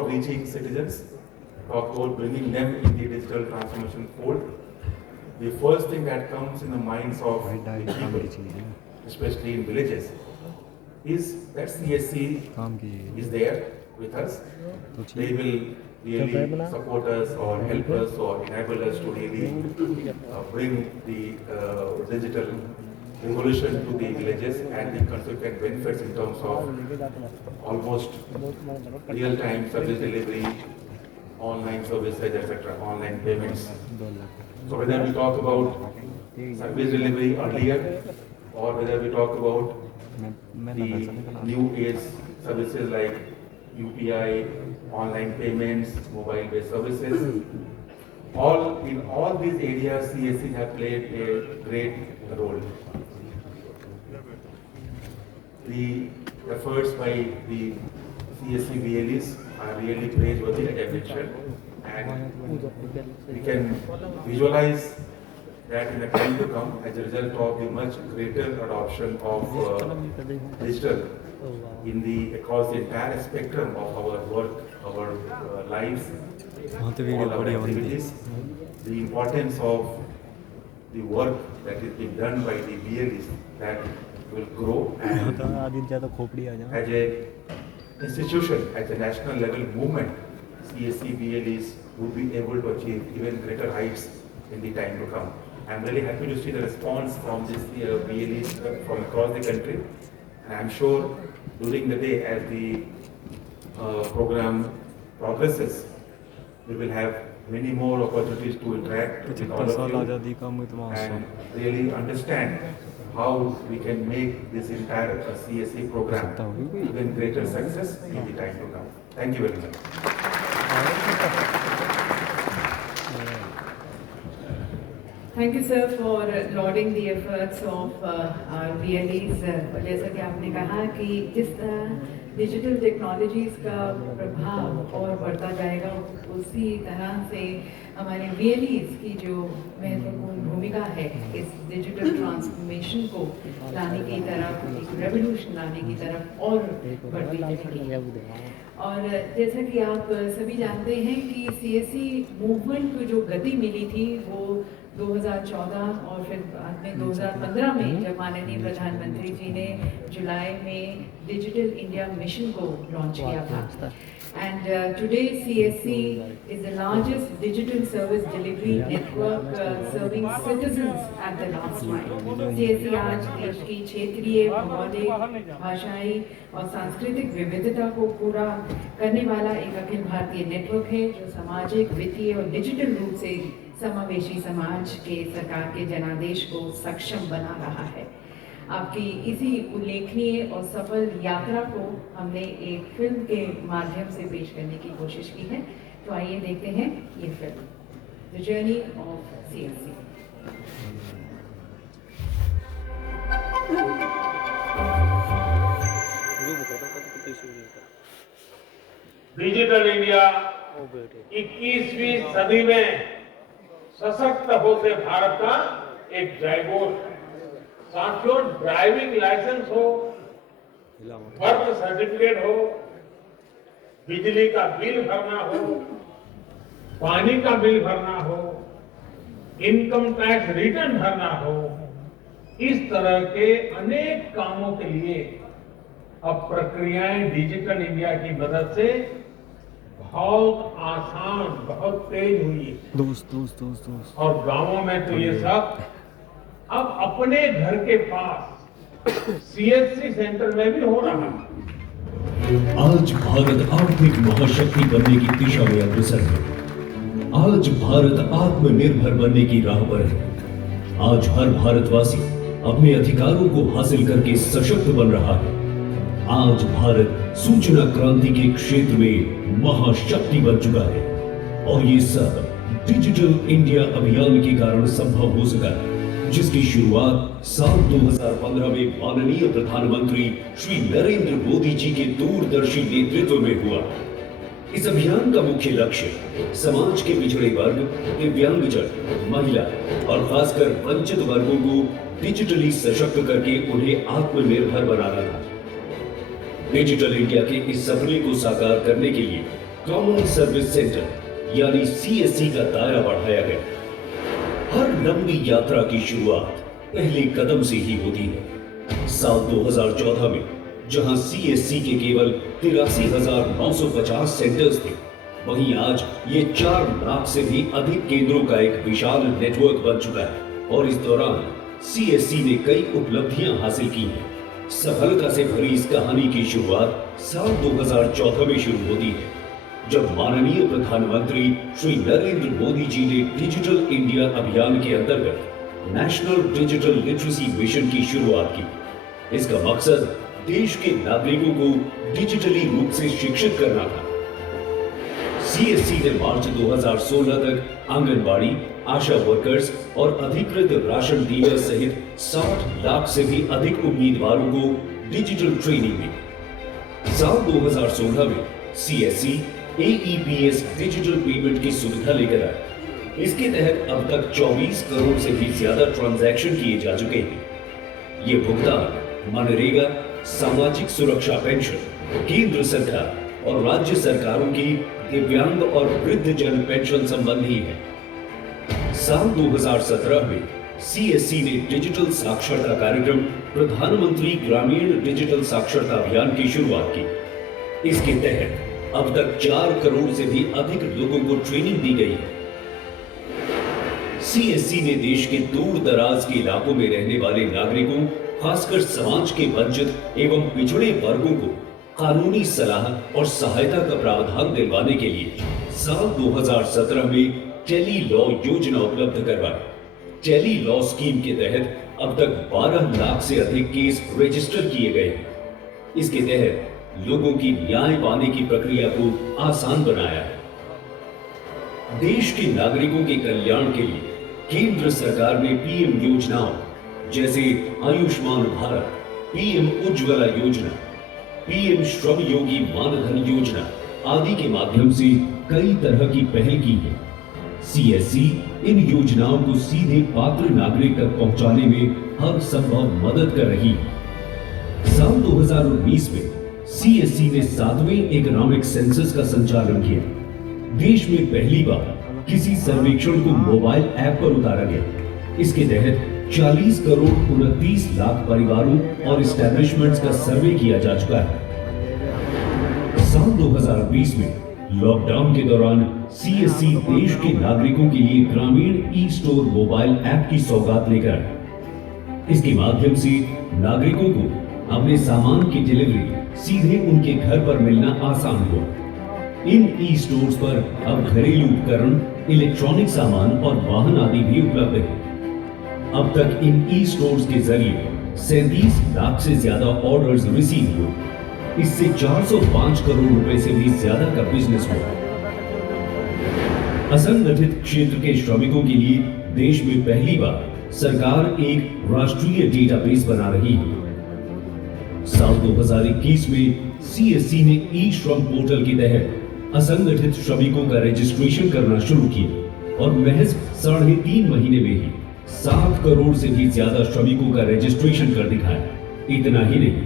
reaching citizens, talk about bringing them in the digital transformation fold, the first thing that comes in the minds of the people, especially in villages, is that CSC is there with us. They will really support us or help us or enable us to really bring the digital revolution to the villages and the consequent benefits in terms of almost real-time service delivery, online services, etc., online payments. So whether we talk about service delivery earlier or whether we talk about the new age services like UPI, online payments, mobile-based services, in all these areas, CSC have played a great role. The efforts by the CSC VLEs are really praiseworthy, as I mentioned, and we can visualize that in the time to come as a result of the much greater adoption of digital across the entire spectrum of our work, our lives, all our activities. The importance of the work that is being done by the VLEs that will grow, and as a institution, as a national level movement, CSC VLEs would be able to achieve even greater heights in the time to come. I'm really happy to see the response from these VLEs from across the country, and I'm sure during the day as the program progresses, we will have many more opportunities to interact with all of you and really understand how we can make this entire CSC program even greater success in the time to come. Thank you very much. Thank you sir for lauding the efforts of our VLEs। जैसा कि आपने कहा कि जिस तरह digital technologies का प्रभाव और बढ़ता जाएगा, उसी तरह से हमारे VLEs की जो महत्वपूर्ण भूमिका है इस डिजिटल ट्रांसफॉर्मेशन को लाने की तरफ, एक रेवोल्यूशन लाने की तरफ और बढ़ती जाएगी। और जैसा कि आप सभी जानते हैं कि CSC मूवमेंट को जो गति मिली थी वो 2014 और फिर बाद में 2015 में जब माननीय प्रधानमंत्री जी ने जुलाई में डिजिटल इंडिया मिशन को लॉन्च किया था। And today CSC is the largest digital service delivery network serving citizens at the last mile. CSC आज देश की क्षेत्रीय, भौगोलिक, भाषाई और सांस्कृतिक विविधता को पूरा करने वाला एक अखिल भारतीय नेटवर्क है जो सामाजिक, वित्तीय और डिजिटल रूप से समावेशी समाज के सरकार के जनादेश को सक्षम बना रहा है। आपकी इसी उल्लेखनीय और सफल यात्रा को हमने एक फिल्म के माध्यम से पेश करने की कोशिश की है। तो आइए देखते हैं ये film, the journey of CSC। Digital India 21वीं सदी में सशक्त होते भारत का एक जयघोष है। साथियों, ड्राइविंग लाइसेंस हो, बर्थ सर्टिफिकेट हो, बिजली का बिल भरना हो, पानी का बिल भरना हो, इनकम टैक्स रिटर्न भरना हो, इस तरह के अनेक कामों के लिए अब प्रक्रियाएं डिजिटल इंडिया की मदद से बहुत आसान, बहुत तेज हुई है। दोस्त और गांवों में तो ये सब अब अपने घर के पास सीएससी सेंटर में भी हो रहा है। आज भारत आर्थिक महाशक्ति बनने की दिशा में अग्रसर है। आज भारत आत्मनिर्भर बनने की राह पर है। आज हर भारतवासी अपने अधिकारों को हासिल करके सशक्त बन रहा है। आज भारत सूचना क्रांति के क्षेत्र में महाशक्ति बन चुका है और ये सब डिजिटल इंडिया अभियान के कारण संभव हो सका है, जिसकी शुरुआत साल 2015 में माननीय प्रधानमंत्री श्री नरेंद्र मोदी जी के दूरदर्शी नेतृत्व में हुआ। इस अभियान का मुख्य लक्ष्य समाज के पिछड़े वर्ग, दिव्यांगजन, महिला और खासकर वंचित वर्गों को डिजिटली सशक्त करके उन्हें आत्मनिर्भर बनाना था। डिजिटल इंडिया के इस सपने को साकार करने के लिए कॉमन सर्विस सेंटर यानी सीएससी का दायरा बढ़ाया गया। हर लंबी यात्रा की शुरुआत पहले कदम से ही होती है। साल 2014 में जहां सीएससी के केवल 83,950 सेंटर्स थे, वहीं आज ये 4 लाख से भी अधिक केंद्रों का एक विशाल नेटवर्क बन चुका है और इस दौरान सीएससी ने कई उपलब्धियां हासिल की हैं। सफलता से भरी इस कहानी की शुरुआत साल 2014 में शुरू होती है, जब माननीय प्रधानमंत्री श्री नरेंद्र मोदी जी ने डिजिटल इंडिया अभियान के अंतर्गत नेशनल डिजिटल लिटरेसी मिशन की शुरुआत की। इसका मकसद देश के नागरिकों को डिजिटली रूप से शिक्षित करना था। सीएससी ने मार्च 2016 तक आंगनबाड़ी, आशा वर्कर्स और अधिकृत राशन डीलर सहित 60 लाख से भी अधिक उम्मीदवारों को डिजिटल ट्रेनिंग दी। साल 2016 में सीएससी AEPS डिजिटल पेमेंट की सुविधा लेकर आया। इसके तहत अब तक 24 करोड़ से भी ज्यादा ट्रांजैक्शन किए जा चुके हैं। ये भुगतान मनरेगा, सामाजिक सुरक्षा पेंशन, केंद्र सरकार और राज्य सरकारों की दिव्यांग और वृद्ध जन पेंशन संबंधी है। साल 2017 में सीएससी ने डिजिटल साक्षरता कार्यक्रम प्रधानमंत्री ग्रामीण डिजिटल साक्षरता अभियान की शुरुआत की। इसके तहत अब तक 4 करोड़ से भी अधिक लोगों को ट्रेनिंग दी गई है। सीएससी ने देश के दूर दराज के इलाकों में रहने वाले नागरिकों, खासकर समाज के वंचित एवं पिछड़े वर्गों को कानूनी सलाह और सहायता का प्रावधान दिलवाने के लिए साल 2017 में टेली लॉ योजना उपलब्ध करवाई। टेली लॉ स्कीम के तहत अब तक 12 लाख से अधिक केस रजिस्टर किए गए हैं। इसके तहत लोगों की न्याय पाने की प्रक्रिया को आसान बनाया है। देश के नागरिकों के कल्याण के लिए केंद्र सरकार ने पीएम योजनाओं जैसे आयुष्मान भारत, पीएम उज्ज्वला योजना, पीएम श्रम योगी मानधन योजना आदि के माध्यम से कई तरह की पहल की है। सीएससी इन योजनाओं को सीधे पात्र नागरिक तक पहुंचाने में हर संभव मदद कर रही है। साल 2019 में सीएससी ने 7वें इकोनॉमिक सेंसस का संचालन किया। देश में पहली बार किसी सर्वेक्षण को मोबाइल ऐप पर उतारा गया। इसके तहत 40 करोड़ 29 लाख परिवारों और एस्टैब्लिशमेंट्स का सर्वे किया जा चुका है। साल 2020 में लॉकडाउन के दौरान सीएससी देश के नागरिकों के लिए ग्रामीण ई स्टोर मोबाइल ऐप की सौगात लेकर आया। इसके माध्यम से नागरिकों को अपने सामान की डिलीवरी सीधे उनके घर पर मिलना आसान हुआ। इन ई स्टोर्स पर अब घरेलू उपकरण, इलेक्ट्रॉनिक सामान और वाहन आदि भी उपलब्ध है। अब तक इन ई स्टोर्स के जरिए 37 लाख से ज्यादा ऑर्डर्स रिसीव हुए। इससे 405 करोड़ रुपए से भी ज्यादा का बिजनेस हुआ। असंगठित क्षेत्र के श्रमिकों के लिए देश में पहली बार सरकार एक राष्ट्रीय डेटाबेस बना रही है। साल 2021 में सीएससी ने ई श्रम पोर्टल के तहत असंगठित श्रमिकों का रजिस्ट्रेशन करना शुरू किया और महज 3.5 महीने में ही 7 करोड़ से भी ज्यादा श्रमिकों का रजिस्ट्रेशन कर दिखाया। इतना ही नहीं,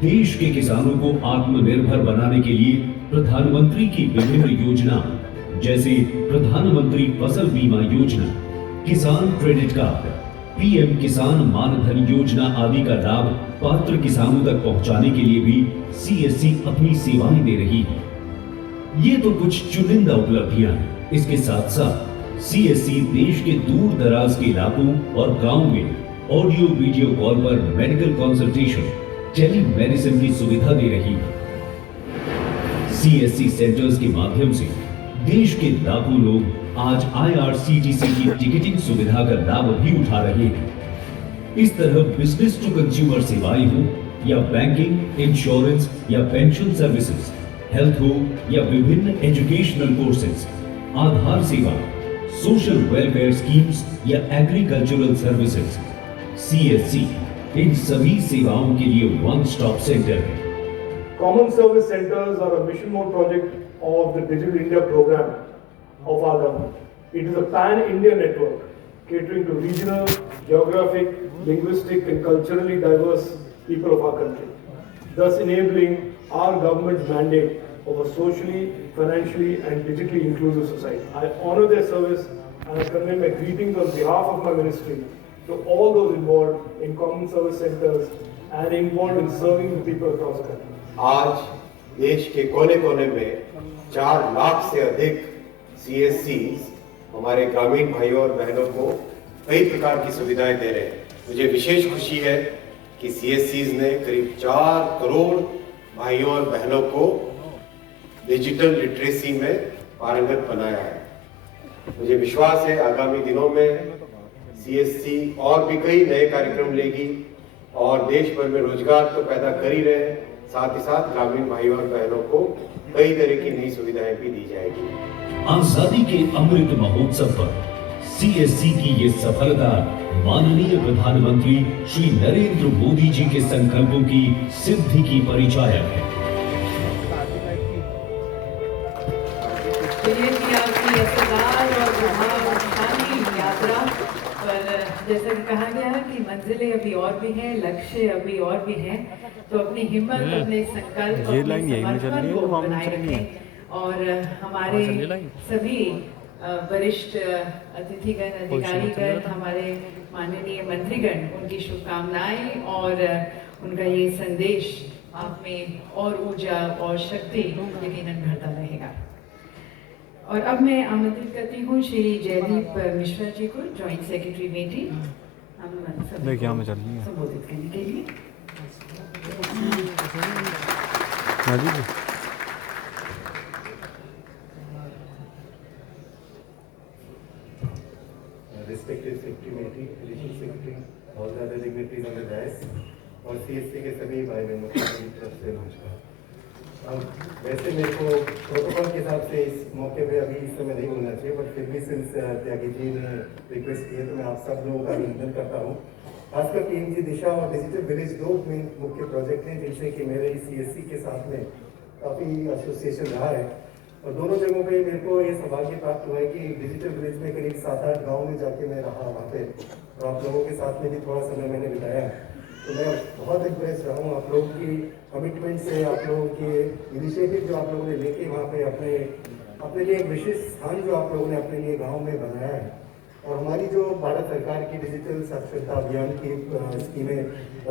देश के किसानों को आत्मनिर्भर बनाने के लिए प्रधानमंत्री की विभिन्न योजना जैसे प्रधानमंत्री फसल बीमा योजना, किसान क्रेडिट कार्ड, पीएम किसान मानधन योजना आदि का लाभ पात्र किसानों तक पहुंचाने के लिए भी सीएससी अपनी सेवाएं दे रही है। ये तो कुछ चुनिंदा उपलब्धियां हैं। इसके साथ साथ सीएससी देश के दूर दराज के इलाकों और गांव में ऑडियो वीडियो कॉल पर मेडिकल कंसल्टेशन, टेली मेडिसिन की सुविधा दे रही है। सीएससी सेंटर्स के माध्यम से देश के लाखों लोग आज आईआरसीटीसी की टिकटिंग सुविधा का लाभ भी उठा रहे हैं। इस तरह बिजनेस टू कंज्यूमर सेवाएं हो या बैंकिंग, इंश्योरेंस या पेंशन सर्विसेज, हेल्थ हो या विभिन्न एजुकेशनल कोर्सेज, आधार सेवा, सोशल वेलफेयर स्कीम्स या एग्रीकल्चरल सर्विसेज, सीएससी इन सभी सेवाओं के लिए वन स्टॉप सेंटर है। Common service centers are a mission mode project of the Digital India program of our government. It is a pan-India network catering to regional, geographic, linguistic and culturally diverse people of our country, thus enabling our government's mandate of a socially, financially and digitally inclusive society. I honor their service and I convey my greetings on behalf of my ministry to all those involved in common service centers and involved in serving the people across the country. आज देश के कोने कोने में 4 लाख से अधिक CSC हमारे ग्रामीण भाइयों और बहनों को कई प्रकार की सुविधाएं दे रहे हैं। मुझे विशेष खुशी है कि सीएससी ने करीब 4 करोड़ भाइयों और बहनों को डिजिटल लिटरेसी में पारंगत बनाया है। मुझे विश्वास है आगामी दिनों में सीएससी और भी कई नए कार्यक्रम लेगी और देश भर में रोजगार तो पैदा कर ही रहे हैं, साथ ही साथ ग्रामीण भाइयों और बहनों को कई तरह की नई सुविधाएं भी दी जाएगी। आजादी के अमृत महोत्सव पर सीएससी की ये सफलता माननीय प्रधानमंत्री श्री नरेंद्र मोदी जी के संकल्पों की सिद्धि की परिचायक है। जैसा कि कहा गया है कि मंजिलें अभी और भी हैं, लक्ष्य अभी और भी हैं, तो अपनी हिम्मत, अपने संकल्प, अपने समर्पण को बनाए रखें और हमारे सभी वरिष्ठ अतिथिगण, अधिकारीगण, हमारे माननीय मंत्रीगण, उनकी शुभकामनाएं और उनका ये संदेश आप में और ऊर्जा और शक्ति यकीनन भरता रहेगा। और अब मैं आमंत्रित करती हूँ श्री जयदीप मिश्रा जी को, जॉइंट सेक्रेटरी मेटी, संबोधित करने के लिए। Respected Secretary Meeting, Additional Secretary, all the other dignitaries on the dais और सीएससी के सभी भाई बहनों की तरफ से नमस्कार। वैसे मेरे को प्रोटोकॉल के हिसाब से इस मौके पे अभी इस समय नहीं होना चाहिए, बट फिर भी सिंस त्यागी जी ने रिक्वेस्ट की है तो मैं आप सब लोगों का अभिनंदन करता हूँ। खासकर पीएमजी दिशा और डिजिटल विलेज 2 मुख्य प्रोजेक्ट हैं जिनसे कि मेरे सीएससी के साथ में काफ़ी एसोसिएशन रहा है और दोनों जगहों पे मेरे को ये सौभाग्य प्राप्त हुआ है कि डिजिटल विलेज में करीब 7-8 गाँव में जाके मैं रहा वहाँ पे और आप लोगों के साथ में भी थोड़ा समय मैंने बिताया है। तो मैं बहुत इम्प्रेस रहा हूँ आप लोगों की कमिटमेंट से, आप लोगों के इनिशिएटिव जो आप लोगों ने लेके वहाँ पे अपने लिए एक विशेष स्थान जो आप लोगों ने अपने लिए गांव में बनाया है। और हमारी जो भारत सरकार की डिजिटल साक्षरता अभियान की स्कीमें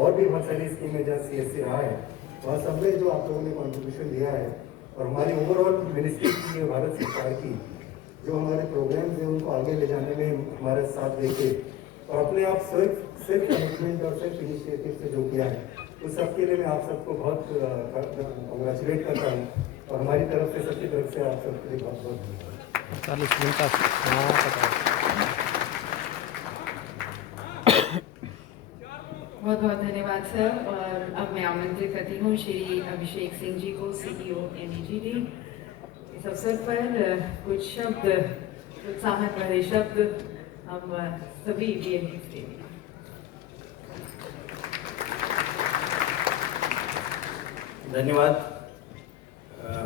और भी बहुत सारी स्कीमें जहाँ सीएससी रहा है वहाँ सब में जो आप लोगों ने कॉन्ट्रीब्यूशन दिया है और हमारी ओवरऑल मिनिस्ट्री की, भारत सरकार की जो हमारे प्रोग्राम्स हैं उनको आगे ले जाने में हमारा साथ देके और अपने आप सेल्फ कमिटमेंट और सेल्फ इनिशिएटिव से जो किया है तो सबके लिए मैं आप सबको बहुत कंग्रेचुलेट करता हूँ और हमारी तरफ से, सबकी तरफ से आप सबके लिए बहुत बहुत धन्यवाद सर। और अब मैं आमंत्रित करती हूँ श्री अभिषेक सिंह जी को, CEO NEGD। इस अवसर पर कुछ शब्द, प्रोत्साहन भरे शब्द हम सभी DMDs के लिए। धन्यवाद।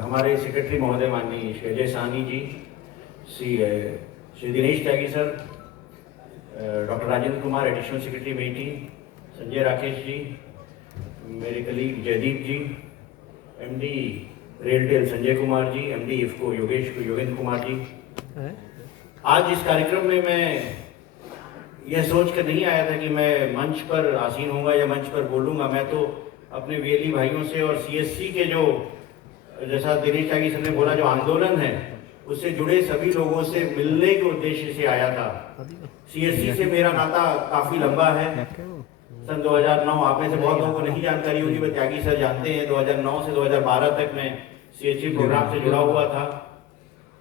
हमारे सेक्रेटरी महोदय माननीय Shri Ajay Sahni ji, Shri Dinesh Tyagi sir, doctor Rajendra Kumar additional secretary MeitY, Sanjay Rakesh ji, मेरे colleague Jaydeep ji, MD RailTel Sanjay Kumar ji, MD IFFCO Yogendra Kumar ji. आज इस कार्यक्रम में मैं यह सोच कर नहीं आया था कि मैं मंच पर आसीन होऊंगा या मंच पर बोलूंगा। मैं तो अपने वीएलई भाइयों से और सीएससी के जो, जैसा दिनेश त्यागी सर ने बोला, जो आंदोलन है उससे जुड़े सभी लोगों से मिलने के उद्देश्य से आया था। सीएससी से मेरा नाता काफी लंबा है। सन 2009, आप में से बहुत लोगों को नहीं जानकारी होगी, वह त्यागी सर जानते हैं, 2009 से 2012 तक मैं सीएससी प्रोग्राम से जुड़ा हुआ था।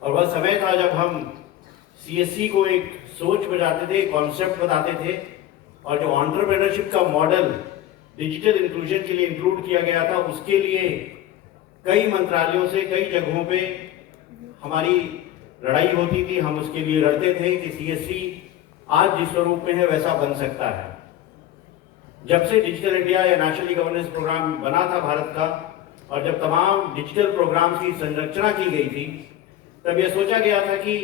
और वह समय था जब हम सीएससी को एक सोच बताते थे, कॉन्सेप्ट बताते थे, और जो एंटरप्रेन्योरशिप का मॉडल डिजिटल इंक्लूजन के लिए इंक्लूड किया गया था, उसके लिए कई मंत्रालयों से कई जगहों पे हमारी लड़ाई होती थी। हम उसके लिए लड़ते थे कि सीएससी आज जिस स्वरूप में है वैसा बन सकता है। जब से डिजिटल इंडिया या नेशनल गवर्नेंस प्रोग्राम बना था भारत का, और जब तमाम डिजिटल प्रोग्राम्स की संरचना की गई थी, तब यह सोचा गया था कि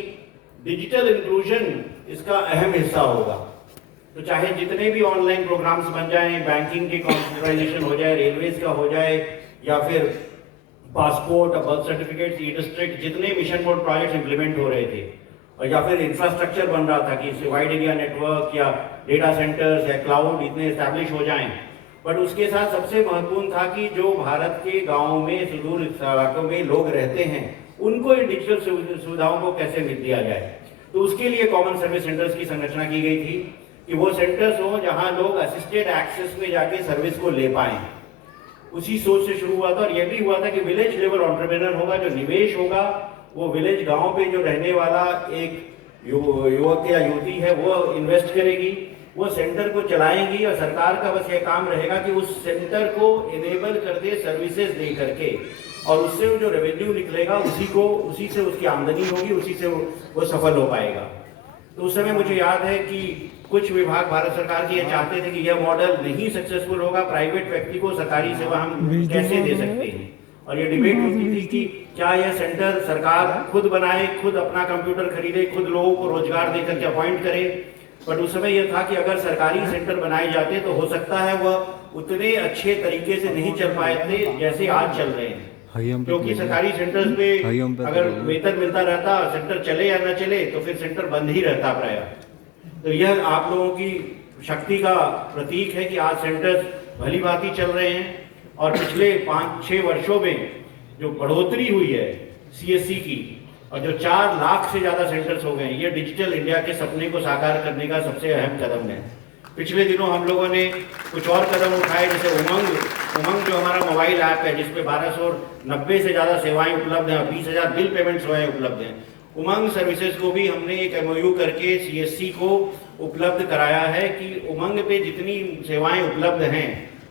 डिजिटल इंक्लूजन इसका अहम हिस्सा होगा। तो चाहे जितने भी ऑनलाइन प्रोग्राम्स बन जाएं, बैंकिंग के कंप्यूटराइजेशन हो जाए, रेलवेज का हो जाए, या फिर पासपोर्ट और बर्थ सर्टिफिकेट, ई डिस्ट्रिक्ट, जितने मिशन मोड प्रोजेक्ट इंप्लीमेंट हो रहे थे, और या फिर इंफ्रास्ट्रक्चर बन रहा था कि वाइड एरिया नेटवर्क या डेटा सेंटर्स या क्लाउड इतने एस्टैब्लिश हो जाएं। बट उसके साथ सबसे महत्वपूर्ण था कि जो भारत के गाँव में, सुदूर इलाकों में लोग रहते हैं, उनको इन डिजिटल सुविधाओं को कैसे मिल दिया जाए। तो उसके लिए कॉमन सर्विस सेंटर्स की संरचना की गई थी कि वो सेंटर्स हो जहां लोग असिस्टेड एक्सेस में जाके सर्विस को ले पाएं। उसी सोच से शुरू हुआ था, और यह भी हुआ था कि विलेज लेवल एंटरप्रेन्योर होगा, जो निवेश होगा वो विलेज गांव पे जो रहने वाला एक युवक या युवती है वो इन्वेस्ट करेगी, वो सेंटर को चलाएंगी, और सरकार का बस ये काम रहेगा कि उस सेंटर को इनेबल कर दे सर्विसेज दे करके, और उससे जो रेवेन्यू निकलेगा उसी से उसकी आमदनी होगी, उसी से वो सफल हो पाएगा। तो उस समय मुझे याद है कि कुछ विभाग भारत सरकार के ये चाहते थे कि यह मॉडल नहीं सक्सेसफुल होगा, प्राइवेट व्यक्ति को सरकारी सेवा हम कैसे दे सकते हैं। और ये डिबेट होती थी कि क्या यह सेंटर सरकार खुद बनाए, खुद अपना कंप्यूटर खरीदे, खुद लोगों को रोजगार देकर के अपॉइंट करे। बट उस समय यह था कि अगर सरकारी सेंटर बनाए जाते तो हो सकता है वह उतने अच्छे तरीके से नहीं चल पाए थे जैसे आज चल रहे हैं, क्योंकि सरकारी सेंटर्स पे अगर वेतन मिलता रहता, सेंटर चले या न चले, तो फिर सेंटर बंद ही रहता प्राय। तो यह आप लोगों की शक्ति का प्रतीक है कि आज सेंटर्स भली भांति चल रहे हैं, और पिछले 5-6 वर्षों में जो बढ़ोतरी हुई है सीएससी की, और जो 4 लाख से ज्यादा सेंटर्स हो गए, ये डिजिटल इंडिया के सपने को साकार करने का सबसे अहम कदम है। पिछले दिनों हम लोगों ने कुछ और कदम उठाए, जैसे उमंग जो हमारा मोबाइल ऐप है, जिसपे 1290 से ज्यादा सेवाएं उपलब्ध हैं और 20,000 बिल पेमेंट सेवाएं उपलब्ध हैं। उमंग सर्विसेज को भी हमने एक एमओयू करके सीएससी को उपलब्ध कराया है कि उमंग पे जितनी सेवाएं उपलब्ध हैं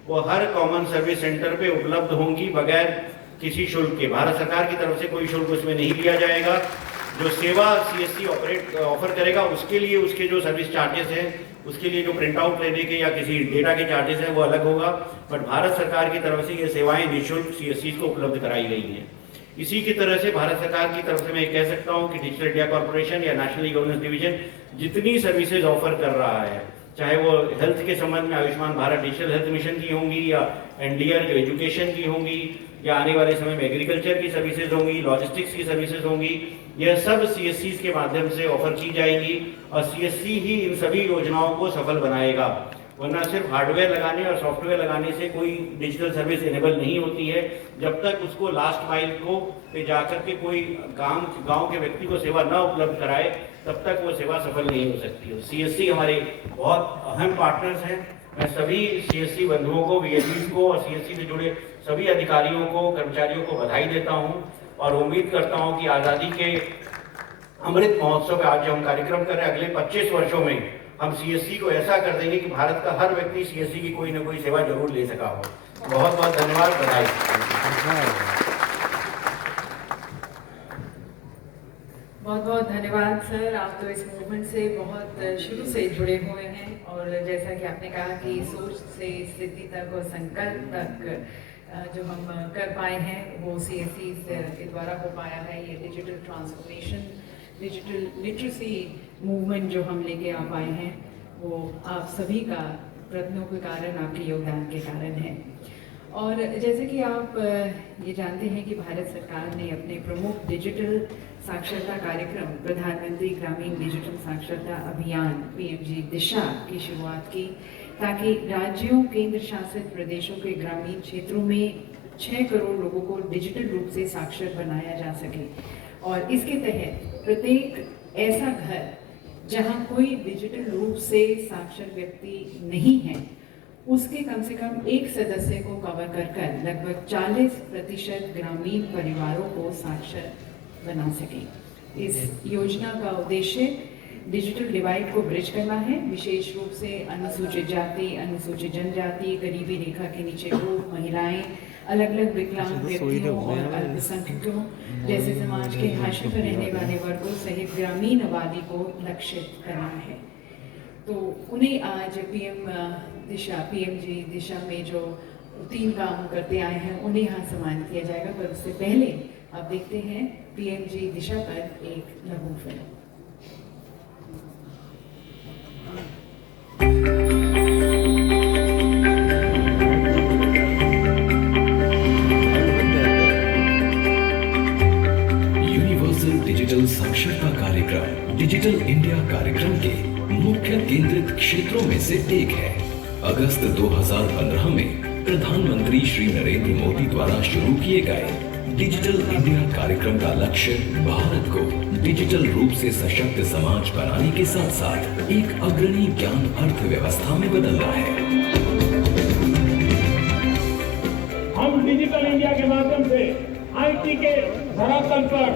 वो हर कॉमन सर्विस सेंटर पे उपलब्ध होंगी बगैर किसी शुल्क के। भारत सरकार की तरफ से कोई शुल्क उसमें नहीं लिया जाएगा। जो सेवा सीएससी ऑफर करेगा उसके लिए उसके जो सर्विस चार्जेस हैं, उसके लिए जो प्रिंट आउट लेने के या किसी डेटा के चार्जेस हैं वो अलग होगा। बट भारत सरकार की तरफ से ये सेवाएं निःशुल्क सीएससी को उपलब्ध कराई गई हैं। इसी की तरह से भारत सरकार की तरफ से मैं कह सकता हूं कि डिजिटल इंडिया कॉर्पोरेशन या नेशनल गवर्नेंस डिवीजन जितनी सर्विसेज ऑफर कर रहा है, चाहे वो हेल्थ के संबंध में Ayushman Bharat digital health mission की होंगी, या एनडीआर जो एजुकेशन की होंगी, या आने वाले समय में एग्रीकल्चर की सर्विसेज होंगी, लॉजिस्टिक्स की सर्विसेज होंगी, यह सब सीएससी के माध्यम से ऑफर की जाएंगी और सीएससी ही इन सभी योजनाओं को सफल बनाएगा। वरना सिर्फ हार्डवेयर लगाने और सॉफ्टवेयर लगाने से कोई डिजिटल सर्विस इनेबल नहीं होती है। जब तक उसको लास्ट माइल को पे जाकर के कोई गांव के व्यक्ति को सेवा न उपलब्ध कराए, तब तक वो सेवा सफल नहीं हो सकती। सीएससी हमारे बहुत अहम पार्टनर्स हैं। मैं सभी सीएससी बंधुओं को, वीएलईज को और सीएससी से जुड़े सभी अधिकारियों को, कर्मचारियों को बधाई देता हूँ और उम्मीद करता हूँ कि आज़ादी के अमृत महोत्सव का आज जो हम कार्यक्रम कर रहे हैं, अगले 25 वर्षों में हम सीएससी को ऐसा कर देंगे कि भारत का हर व्यक्ति सीएससी की कोई ना कोई सेवा जरूर ले सका हो। बहुत बहुत धन्यवाद, बधाई। बहुत बहुत धन्यवाद सर, आप तो इस मूवमेंट से बहुत शुरू से जुड़े हुए हैं और जैसा कि आपने कहा कि सोच से स्थिति तक और संकल्प तक जो हम कर पाए हैं वो सीएससी के द्वारा हो पाया है। ये digital transformation, digital literacy movement जो हम लेके आ पाए हैं, वो आप सभी का प्रयत्नों के कारण, आपके योगदान के कारण है। और जैसे कि आप ये जानते हैं कि भारत सरकार ने अपने प्रमुख डिजिटल साक्षरता कार्यक्रम प्रधानमंत्री ग्रामीण डिजिटल साक्षरता अभियान PMG दिशा की शुरुआत की, ताकि राज्यों, केंद्र शासित प्रदेशों के ग्रामीण क्षेत्रों में 6 करोड़ लोगों को डिजिटल रूप से साक्षर बनाया जा सके। और इसके तहत प्रत्येक ऐसा घर जहां कोई डिजिटल रूप से साक्षर व्यक्ति नहीं है, उसके कम से कम एक सदस्य को कवर कर लगभग 40% ग्रामीण परिवारों को साक्षर बना सके। इस योजना का उद्देश्य डिजिटल डिवाइड को ब्रिज करना है, विशेष रूप से अनुसूचित जाति, अनुसूचित जनजाति, गरीबी रेखा के नीचे लोग, महिलाएं, अलग अलग विकलांग व्यक्तियों और अल्पसंख्यकों जैसे समाज के हाशिए पर रहने वाले वर्गों सहित ग्रामीण आबादी को लक्षित करना है। तो उन्हें आज PMG दिशा में जो 3 काम करते आए हैं, उन्हें यहाँ सम्मानित किया जाएगा। पर उससे पहले आप देखते हैं PMG दिशा पर एक लघु फिल्म। यूनिवर्सल डिजिटल साक्षरता कार्यक्रम डिजिटल इंडिया कार्यक्रम के मुख्य केंद्रित क्षेत्रों में से एक है। अगस्त 2015 में प्रधानमंत्री श्री नरेंद्र मोदी द्वारा शुरू किए गए डिजिटल इंडिया कार्यक्रम का लक्ष्य भारत को डिजिटल रूप से सशक्त समाज बनाने के साथ साथ एक अग्रणी ज्ञान अर्थव्यवस्था में बदलना है। हम डिजिटल इंडिया के माध्यम से IT के धरातल पर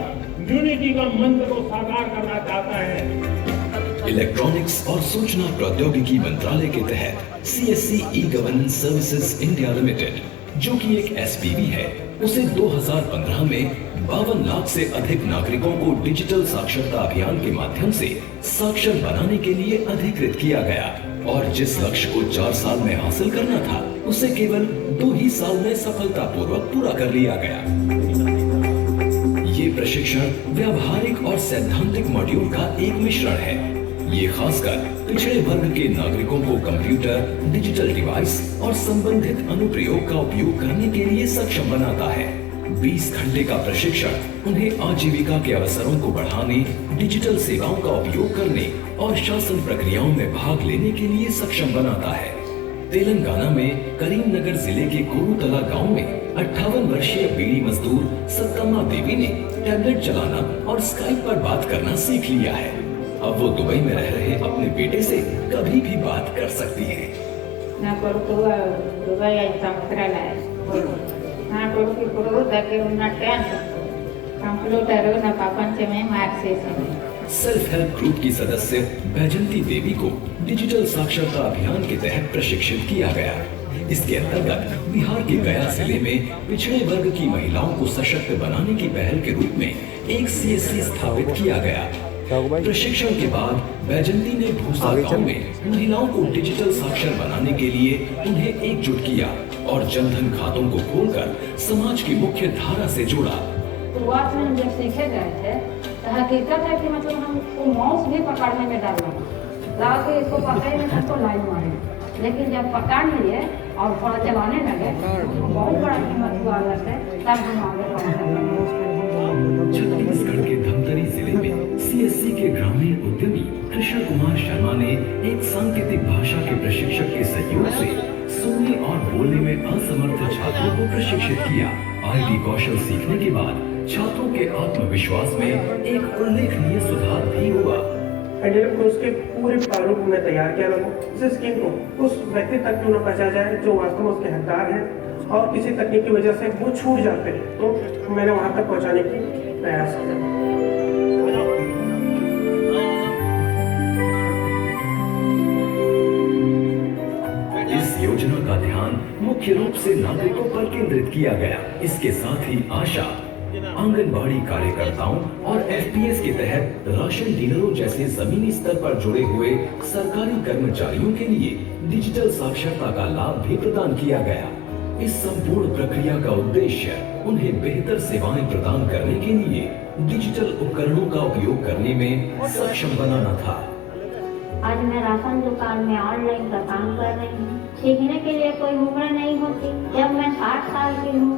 यूनिटी का मंत्र को साकार करना चाहता है। इलेक्ट्रॉनिक्स और सूचना प्रौद्योगिकी मंत्रालय के तहत CSC E-Governance Services India Limited, जो कि एक SPV है, उसे 2015 में 52 लाख से अधिक नागरिकों को डिजिटल साक्षरता अभियान के माध्यम से साक्षर बनाने के लिए अधिकृत किया गया। और जिस लक्ष्य को 4 साल में हासिल करना था, उसे केवल 2 ही साल में सफलतापूर्वक पूरा कर लिया गया। ये प्रशिक्षण व्यावहारिक और सैद्धांतिक मॉड्यूल का एक मिश्रण है। ये खासकर पिछड़े वर्ग के नागरिकों को कंप्यूटर, डिजिटल डिवाइस और संबंधित अनुप्रयोग का उपयोग करने के लिए सक्षम बनाता है। 20 घंटे का प्रशिक्षण उन्हें आजीविका के अवसरों को बढ़ाने, डिजिटल सेवाओं का उपयोग करने और शासन प्रक्रियाओं में भाग लेने के लिए सक्षम बनाता है। तेलंगाना में करीमनगर जिले के कोरुतला गांव में 58 वर्षीय बीड़ी मजदूर सत्तम्मा देवी ने टैबलेट चलाना और स्काइप पर बात करना सीख लिया है। अब वो दुबई में रह रहे अपने बेटे से कभी भी बात कर सकती है। నా కొడుకు దుబాయ్ 5 సంవత్సరాలు నా కొడుకు ఇప్పుడు దగ్గర ఉన్నట్టే అంటుంది కంప్యూటర్ నా ప్రపంచమే మార్చేసింది। सेल्फ हेल्प ग्रुप की सदस्य बैजंती देवी को डिजिटल साक्षरता अभियान के तहत प्रशिक्षित किया गया। इसके अंतर्गत बिहार के गया जिले में पिछड़े वर्ग की महिलाओं को सशक्त बनाने की पहल के रूप में एक CSC स्थापित किया गया। प्रशिक्षण के बाद बैजंती ने भूसा गांव में महिलाओं को डिजिटल साक्षर बनाने के लिए उन्हें एकजुट किया और जनधन खातों को खोलकर समाज की मुख्य धारा से जोड़ा। शुरुआत में जब सीखे गए थे तो हकीकत है कि मतलब हमको माउस भी पकड़ने में डर लगा, के इसको पकड़े में सबको लाइन मारे, लेकिन जब पकड़ लिए और थोड़ा चलाने लगे बहुत बड़ा हिम्मत हुआ है, तब हम आगे बढ़े। छत्तीसगढ़ के धमतरी जिले में CSC के ग्रामीण उद्यमी कृष्ण कुमार शर्मा ने एक सांकेतिक भाषा के प्रशिक्षक के सहयोग से सुनने और बोलने में असमर्थ छात्रों को प्रशिक्षित किया। IT कौशल सीखने के बाद छात्रों के आत्मविश्वास में एक उल्लेखनीय सुधार भी हुआ। उसके पूरे प्रारूप में तैयार किया लोगों इस स्कीम को उस व्यक्ति तक क्यों न पहुंचा जाए जो वास्तव में उसके हकदार हैं और किसी तकनीक की वजह से वो छूट जाते हैं, तो मैंने वहां तक पहुंचाने की प्रयास किया। इस योजना का ध्यान मुख्य रूप से नागरिकों पर केंद्रित किया गया। इसके साथ ही आशा, आंगनबाड़ी कार्यकर्ताओं और FPS के तहत राशन डीलरों जैसे जमीनी स्तर पर जुड़े हुए सरकारी कर्मचारियों के लिए डिजिटल साक्षरता का लाभ भी प्रदान किया गया। इस संपूर्ण प्रक्रिया का उद्देश्य उन्हें बेहतर सेवाएं प्रदान करने के लिए डिजिटल उपकरणों का उपयोग करने में सक्षम बनाना था। आज मैं राशन दुकान में ऑनलाइन का काम कर रही हूँ। सीखने के लिए कोई उम्र नहीं होती। जब मैं 60 साल की हूँ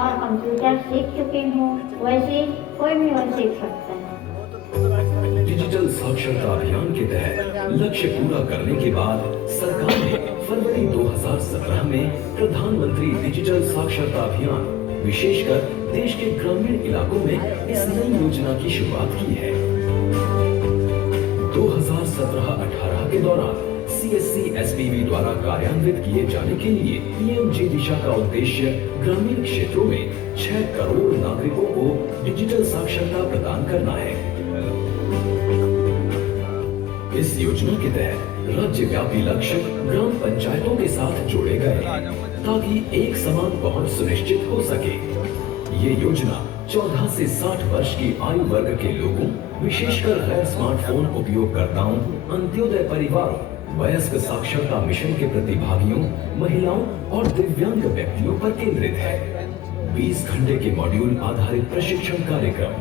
और कंप्यूटर सीख चुकी हूँ, वैसे कोई भी वह सीख सकता है। डिजिटल साक्षरता अभियान के तहत लक्ष्य पूरा करने के बाद सरकार ने फरवरी 2017 में प्रधानमंत्री डिजिटल साक्षरता अभियान विशेषकर देश के ग्रामीण इलाकों में इस नई योजना की शुरुआत की है। 2017-18 के दौरान CSC SPV द्वारा कार्यान्वित किए जाने के लिए PMG दिशा का उद्देश्य ग्रामीण क्षेत्रों में 6 करोड़ नागरिकों को डिजिटल साक्षरता प्रदान करना है। इस योजना के तहत राज्यव्यापी लक्ष्य ग्राम पंचायतों के साथ जोड़े गए ताकि एक समान पहुंच सुनिश्चित हो सके। ये योजना 14 से 60 वर्ष की आयु वर्ग के लोगों, विशेषकर गैर स्मार्टफोन उपयोगकर्ताओं, अंत्योदय परिवारों, वयस्क साक्षरता मिशन के प्रतिभागियों, महिलाओं और दिव्यांग व्यक्तियों पर केंद्रित है। 20 घंटे के मॉड्यूल आधारित प्रशिक्षण कार्यक्रम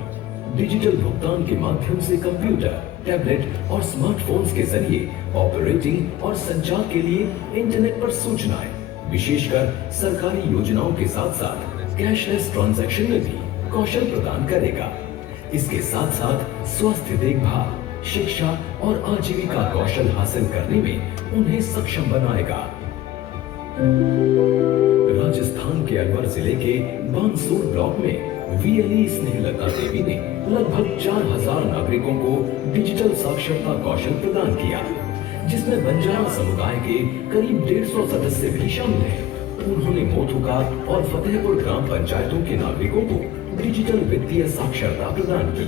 डिजिटल भुगतान के माध्यम से कंप्यूटर, टैबलेट और स्मार्टफोन्स के जरिए ऑपरेटिंग और संचार के लिए इंटरनेट पर सूचनाएं, विशेषकर सरकारी योजनाओं के साथ साथ कैशलेस ट्रांजैक्शन में भी कौशल प्रदान करेगा। इसके साथ साथ स्वास्थ्य देखभाल, शिक्षा और आजीविका कौशल हासिल करने में उन्हें सक्षम बनाएगा। राजस्थान के अलवर जिले के बानसूर ब्लॉक में VLE स्नेहलता देवी ने लगभग 4000 नागरिकों को डिजिटल साक्षरता कौशल प्रदान किया, जिसमें बंजारा समुदाय के करीब 150 सदस्य भी शामिल हैं। उन्होंने मोथुका और फतेहपुर ग्राम पंचायतों के नागरिकों को डिजिटल वित्तीय साक्षरता प्रदान की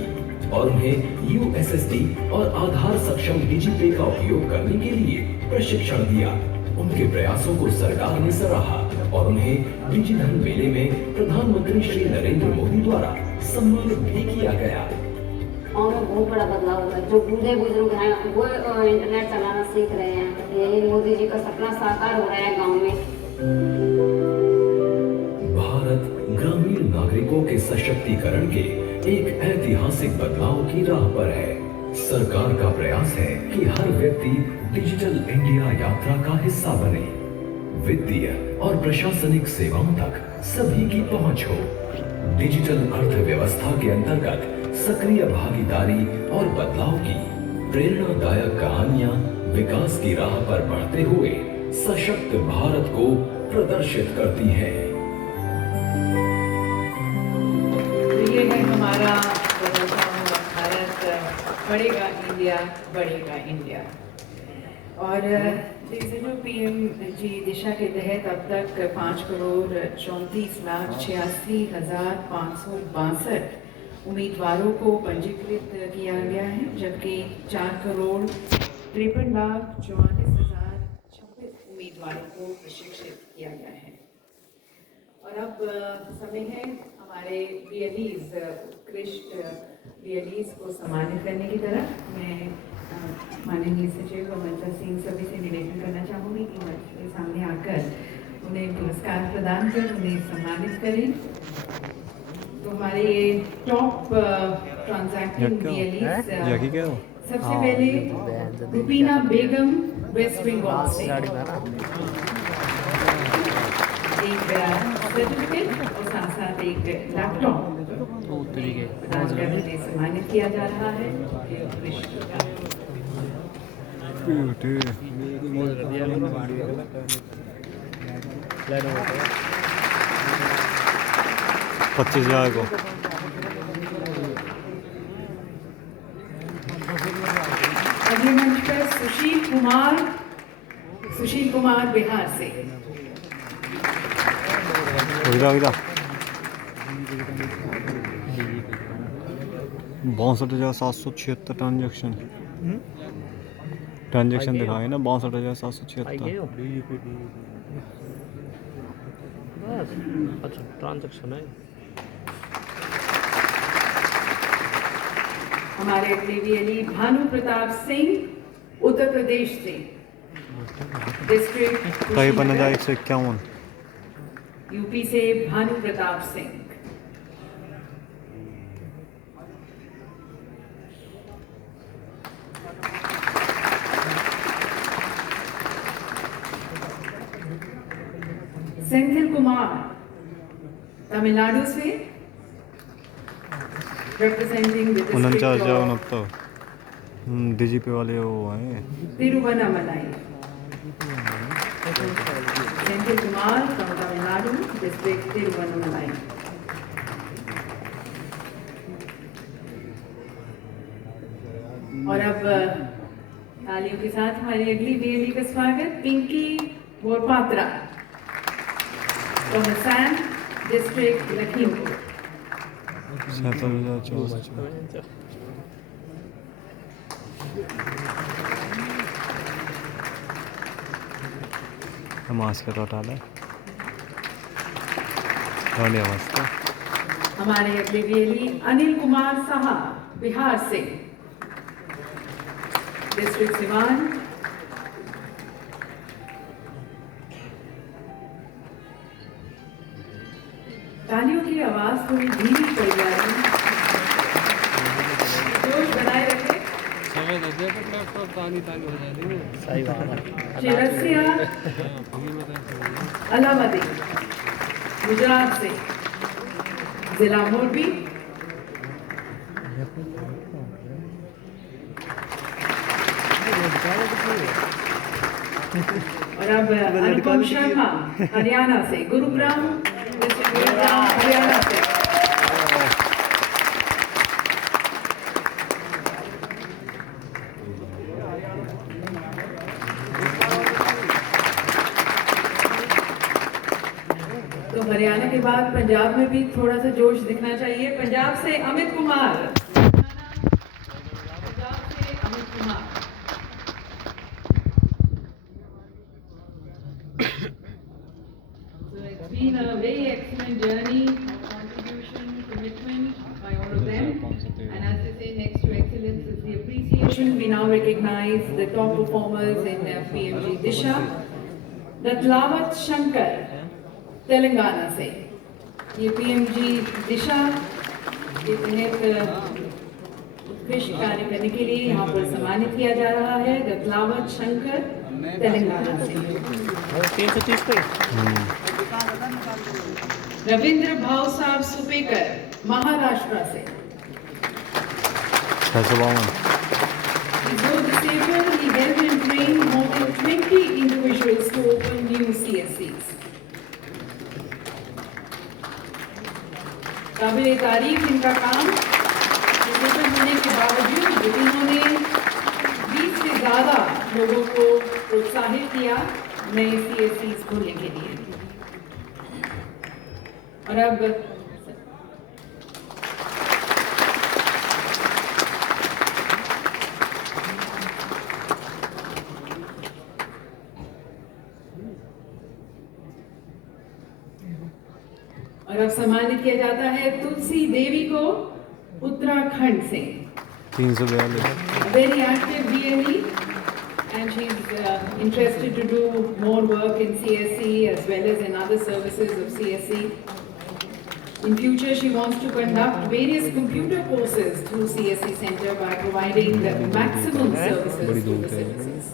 और उन्हें USSD और आधार सक्षम डिजिपे का उपयोग करने के लिए प्रशिक्षण दिया। उनके प्रयासों को सरकार ने सराहा और उन्हें डिजिधन मेले में प्रधानमंत्री श्री नरेंद्र मोदी द्वारा सम्मानित भी किया गया। गाँव में बहुत बड़ा बदलाव हुआ है। जो बूढ़े बुजुर्ग हैं वो इंटरनेट चलाना सीख रहे हैं। यही मोदी जी का सपना साकार हो रहा है गाँव में। भारत ग्रामीण नागरिकों के सशक्तिकरण के एक ऐतिहासिक बदलाव की राह पर है। सरकार का प्रयास है कि हर व्यक्ति डिजिटल इंडिया यात्रा का हिस्सा बने। वित्तीय और प्रशासनिक सेवाओं तक सभी की पहुंच हो। डिजिटल अर्थव्यवस्था के अंतर्गत सक्रिय भागीदारी और बदलाव की प्रेरणादायक कहानियां विकास की राह पर बढ़ते हुए सशक्त भारत को प्रदर्शित करती हैं। ये है हमारा बदलता हुआ भारत, बढ़ेगा इंडिया, बढ़ेगा इंडिया। और जैसे जो PMG दिशा के तहत अब तक 5,34,86,562 उम्मीदवारों को पंजीकृत किया गया है, जबकि 4,53,44,026 उम्मीदवारों को प्रशिक्षित किया गया है। और अब समय है हमारे VLEs, उत्कृष्ट VLEs को सम्मानित करने की तरफ। मैं माननीय सचिव ममता सिंह सभी से निवेदन करना चाहूँगी कि मंच के सामने आकर उन्हें पुरस्कार प्रदान कर उन्हें सम्मानित करें। तो हमारे ये टॉप ट्रांजैक्टिंग VLEs, सबसे पहले रुबीना बेगम, वेस्ट बंगाल से एक सर्टिफिकेट और साथ साथ एक लैपटॉप प्रदान कर उन्हें सम्मानित किया जा रहा है। 25,000 को अगले मंच पर सुशील कुमार बिहार से। इधर 62,776 ट्रांजेक्शन दिखाए ना, 62,776। अच्छा ट्रांजेक्शन है। हमारे अगले VLE भानु प्रताप सिंह, उत्तर प्रदेश से, डिस्ट्रिक्ट 53,151। यूपी से भानु प्रताप सिंह। सेंथिल कुमार तमिलनाडु से representing the district 49 जाओ of न तो डीजीपी वाले वो आए Tiruvannamalai. Senthil Kumar from Tamil Nadu, district Tiruvannamalai. और अब तालियों के साथ हमारी अगली वीएलई का स्वागत Pinky Borpatra from Assam, district Lakhimpur. 47,014 mask का टोटल है मस्त हमारे अगले वीएलई अनिल कुमार साहा बिहार से डिस्ट्रिक्ट सिवान. तालियों की आवाज थोड़ी धीमी पड़ जा रही है, जोश बनाए रखें. चिरसिया अलावदी गुजरात से जिला मोरबी. और अब अनुपम शर्मा हरियाणा से गुरुग्राम डिस्ट्रिक्ट गुरुग्राम हरियाणा से. तो हरियाणा के बाद पंजाब में भी थोड़ा सा जोश दिखना चाहिए. पंजाब से अमित कुमार. पंजाब से Amit Kumar. So it's been a very excellent journey, contribution, commitment by all of them. And as they say, next to excellence is the appreciation. We now recognize the top performers in PMG Disha. Datlawat Shankar, Telangana से. ये PMG दिशा के तहत उत्कृष्ट कार्य करने के लिए यहाँ पर सम्मानित किया जा रहा है. दत्लावत शंकर तेलंगाना से. रविंद्र भाव साहब सुपेकर महाराष्ट्र से. 652 Though disabled, he helped and trained more than 20 individuals to open new CSCs. काबिल तारीफ इनका काम. डिसेबल होने के बावजूद इन्होंने 20 से ज़्यादा लोगों को प्रोत्साहित किया नए CSCs खोलने के लिए. और अब सम्मानित किया जाता है तुलसी देवी को उत्तराखंड से. 342 Very active VLE, and she's interested to do more work in CSC as well as in other services of CSC. In future, she wants to conduct various computer courses through CSC Center by providing the maximum services to the citizens.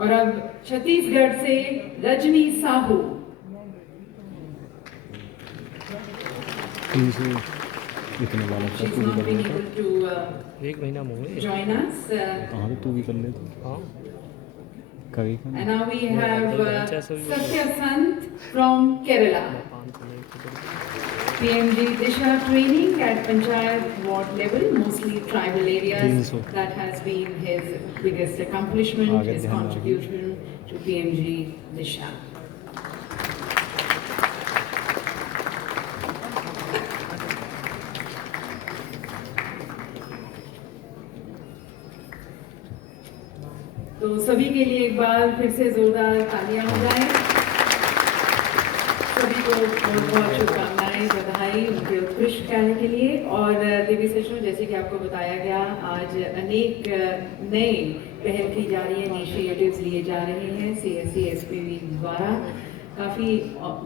और अब छत्तीसगढ़ से रजनी साहू. 300 इतने वाला था. She's not been able to join us. कहाँ तू भी कर ले तो कभी. And now we have Satya Sant from Kerala. PMG Disha training at Panchayat ward level, mostly tribal areas. That has been his biggest accomplishment, his contribution to PMG Disha. तो सभी के लिए एक बार फिर से जोरदार तालियां हो जाएं. सभी को बहुत बहुत शुभकामनाएं, बधाई उनके उत्कृष्ट कार्य के लिए. और देवी सचिव, जैसे कि आपको बताया गया, आज अनेक नए पहल की जा रही है, इनिशिएटिव्स लिए जा रहे हैं CSC SPV द्वारा. काफ़ी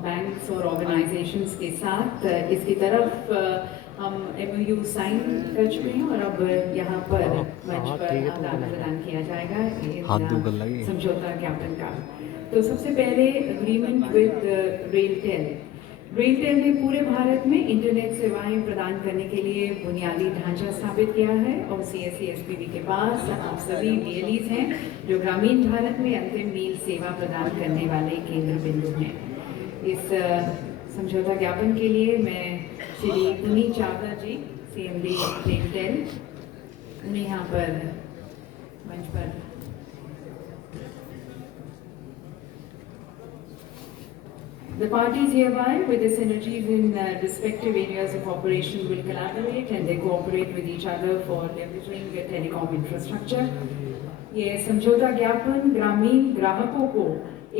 बैंक्स और ऑर्गेनाइजेशंस के साथ इसकी तरफ हम MOU साइन कर चुके हैं और अब यहाँ पर मंच पर आदान प्रदान किया जाएगा इन समझौता ज्ञापन का। तो सबसे पहले एग्रीमेंट विद रेलटेल। रेलटेल ने पूरे भारत में इंटरनेट सेवाएं प्रदान करने के लिए बुनियादी ढांचा स्थापित किया है और CSC SPV के पास आप सभी DLEs हैं जो ग्रामीण भारत में अंतिम मील सेवा प्रदान करने वाले केंद्र बिंदु हैं। इस समझौता ज्ञापन के लिए मैं श्री पुनीत चावला जी CMD रेलटेल उन्हें यहाँ पर मंच पर The parties hereby, with the synergies in respective areas of operation, will collaborate and they cooperate with each other for leveraging the telecom infrastructure. ये समझौता ज्ञापन ग्रामीण ग्राहकों को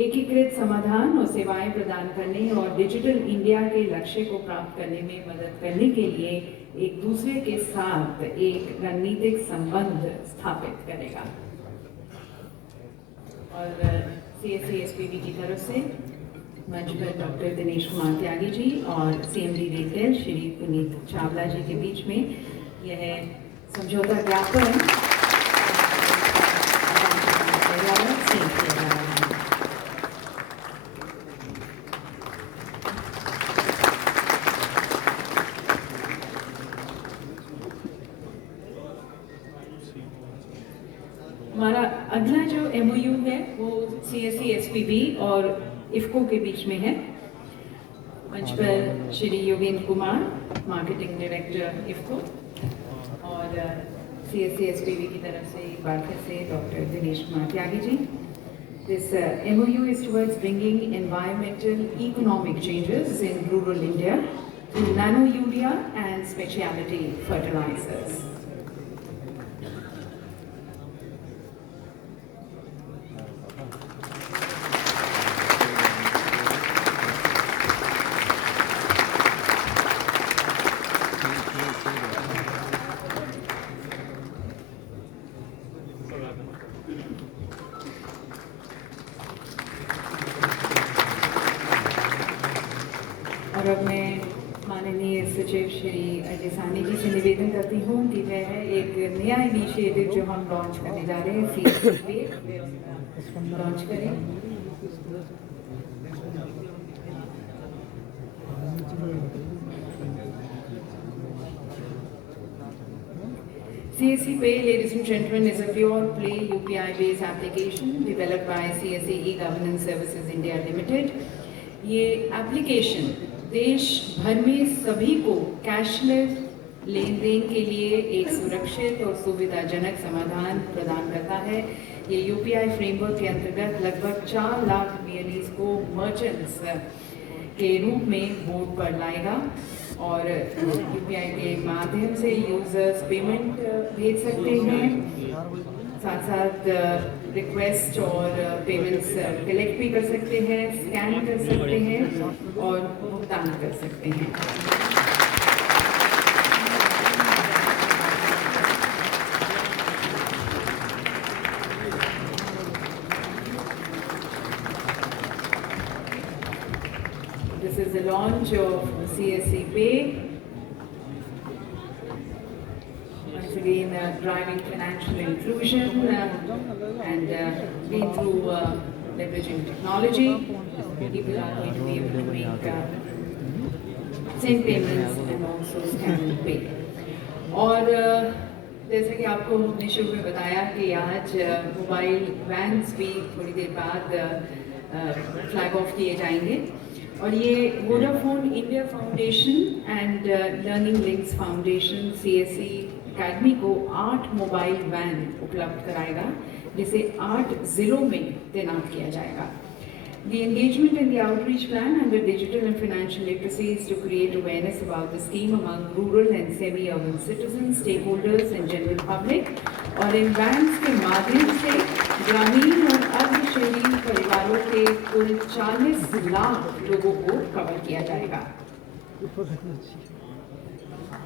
एकीकृत समाधान और सेवाएं प्रदान करने और डिजिटल इंडिया के लक्ष्य को प्राप्त करने में मदद करने के लिए एक दूसरे के साथ एक रणनीतिक संबंध स्थापित करेगा। और CSC SPV की तरफ से मंच पर डॉक्टर दिनेश कुमार त्यागी जी और CMD रेलटेल श्री पुनीत चावला जी के बीच में यह समझौता ज्ञापन हमारा अगला जो MOU है वो CSC SPV और IFCO के बीच में है। मंच पर Shri Yogendra Kumar marketing director IFCO और CSC SPV की तरफ से एक बार फिर से doctor Dinesh Kumar Tyagi ji. This MOU is towards bringing environmental economic changes in rural India through nano urea and specialty fertilizers. और अब मैं माननीय सचिव श्री अजय सानी जी से निवेदन करती हूँ कि वह एक नया इनिशिएटिव जो हम लॉन्च करने जा रहे हैं CSC लॉन्च करें। CSC Pay, ladies and gentlemen, is a pure play UPI-based application developed by CSC E-Governance Services India Limited. ये एप्लीकेशन देश भर में सभी को कैशलेस लेन देन के लिए एक सुरक्षित और सुविधाजनक समाधान प्रदान करता है। ये UPI फ्रेमवर्क के अंतर्गत लगभग 4 लाख BLEs को मर्चेंट्स के रूप में बोर्ड पर लाएगा और UPI के माध्यम से यूजर्स पेमेंट भेज सकते हैं, साथ साथ रिक्वेस्ट और पेमेंट्स कलेक्ट भी कर सकते हैं, स्कैन कर सकते हैं और भुगतान कर सकते हैं। This is the launch of CSC Pay. Once again, driving financial inclusion and been through leveraging technology, people are going to be able to make send payments and also scan and pay. और जैसे कि आपको हमने शुरू में बताया कि आज मोबाइल वैन्स भी थोड़ी देर बाद फ्लैग ऑफ किए जाएंगे और ये Vodafone India foundation and learning links foundation CSC academy को 8 मोबाइल वैन उपलब्ध कराएगा जिसे 8 जिलों में तैनात किया जाएगा। The engagement in the outreach plan under digital and financial literacy is to create awareness about the scheme among rural and semi-urban citizens, stakeholders and general public और इन वैन्स के माध्यम से ग्रामीण और अर्ध शहरी परिवारों के कुल 40 लाख लोगों को कवर किया जाएगा।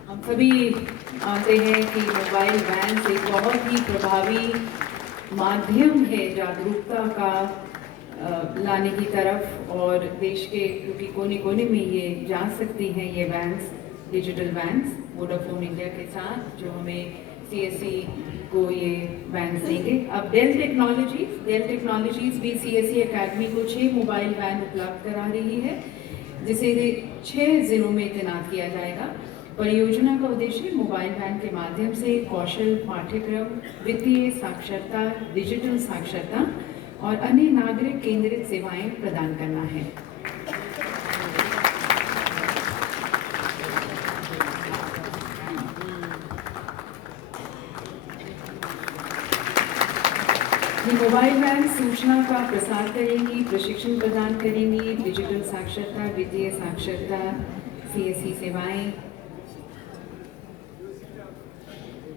हम सभी मानते हैं कि मोबाइल वैन एक बहुत ही प्रभावी माध्यम है जागरूकता का लाने की तरफ और देश के क्योंकि कोने कोने में ये जा सकती हैं ये vans digital vans Vodafone India के साथ, जो हमें CSC को ये वैन्स देंगे। अब डेल टेक्नोलॉजीज भी CSC एकेडमी को 6 मोबाइल वैन उपलब्ध करा रही है, जिसे 6 जिलों में तैनात किया जाएगा। परियोजना का उद्देश्य मोबाइल वैन के माध्यम से कौशल पाठ्यक्रम, वित्तीय साक्षरता, डिजिटल साक्षरता और अन्य नागरिक केंद्रित सेवाएं प्रदान करना है। ये मोबाइल वैन सूचना का प्रसार करेंगी, प्रशिक्षण प्रदान करेंगी, डिजिटल साक्षरता, वित्तीय साक्षरता, CSC सेवाएं।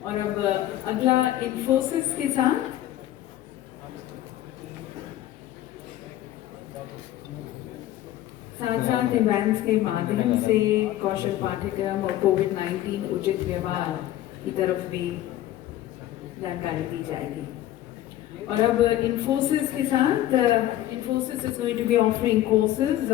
और अब अगला इन्फोसिस के साथ साथ वैन्स के माध्यम से कौशल पाठ्यक्रम और कोविड-19 उचित व्यवहार की तरफ भी जानकारी दी जाएगी। और अब इन्फोसिस के साथ Infosys is going to be offering courses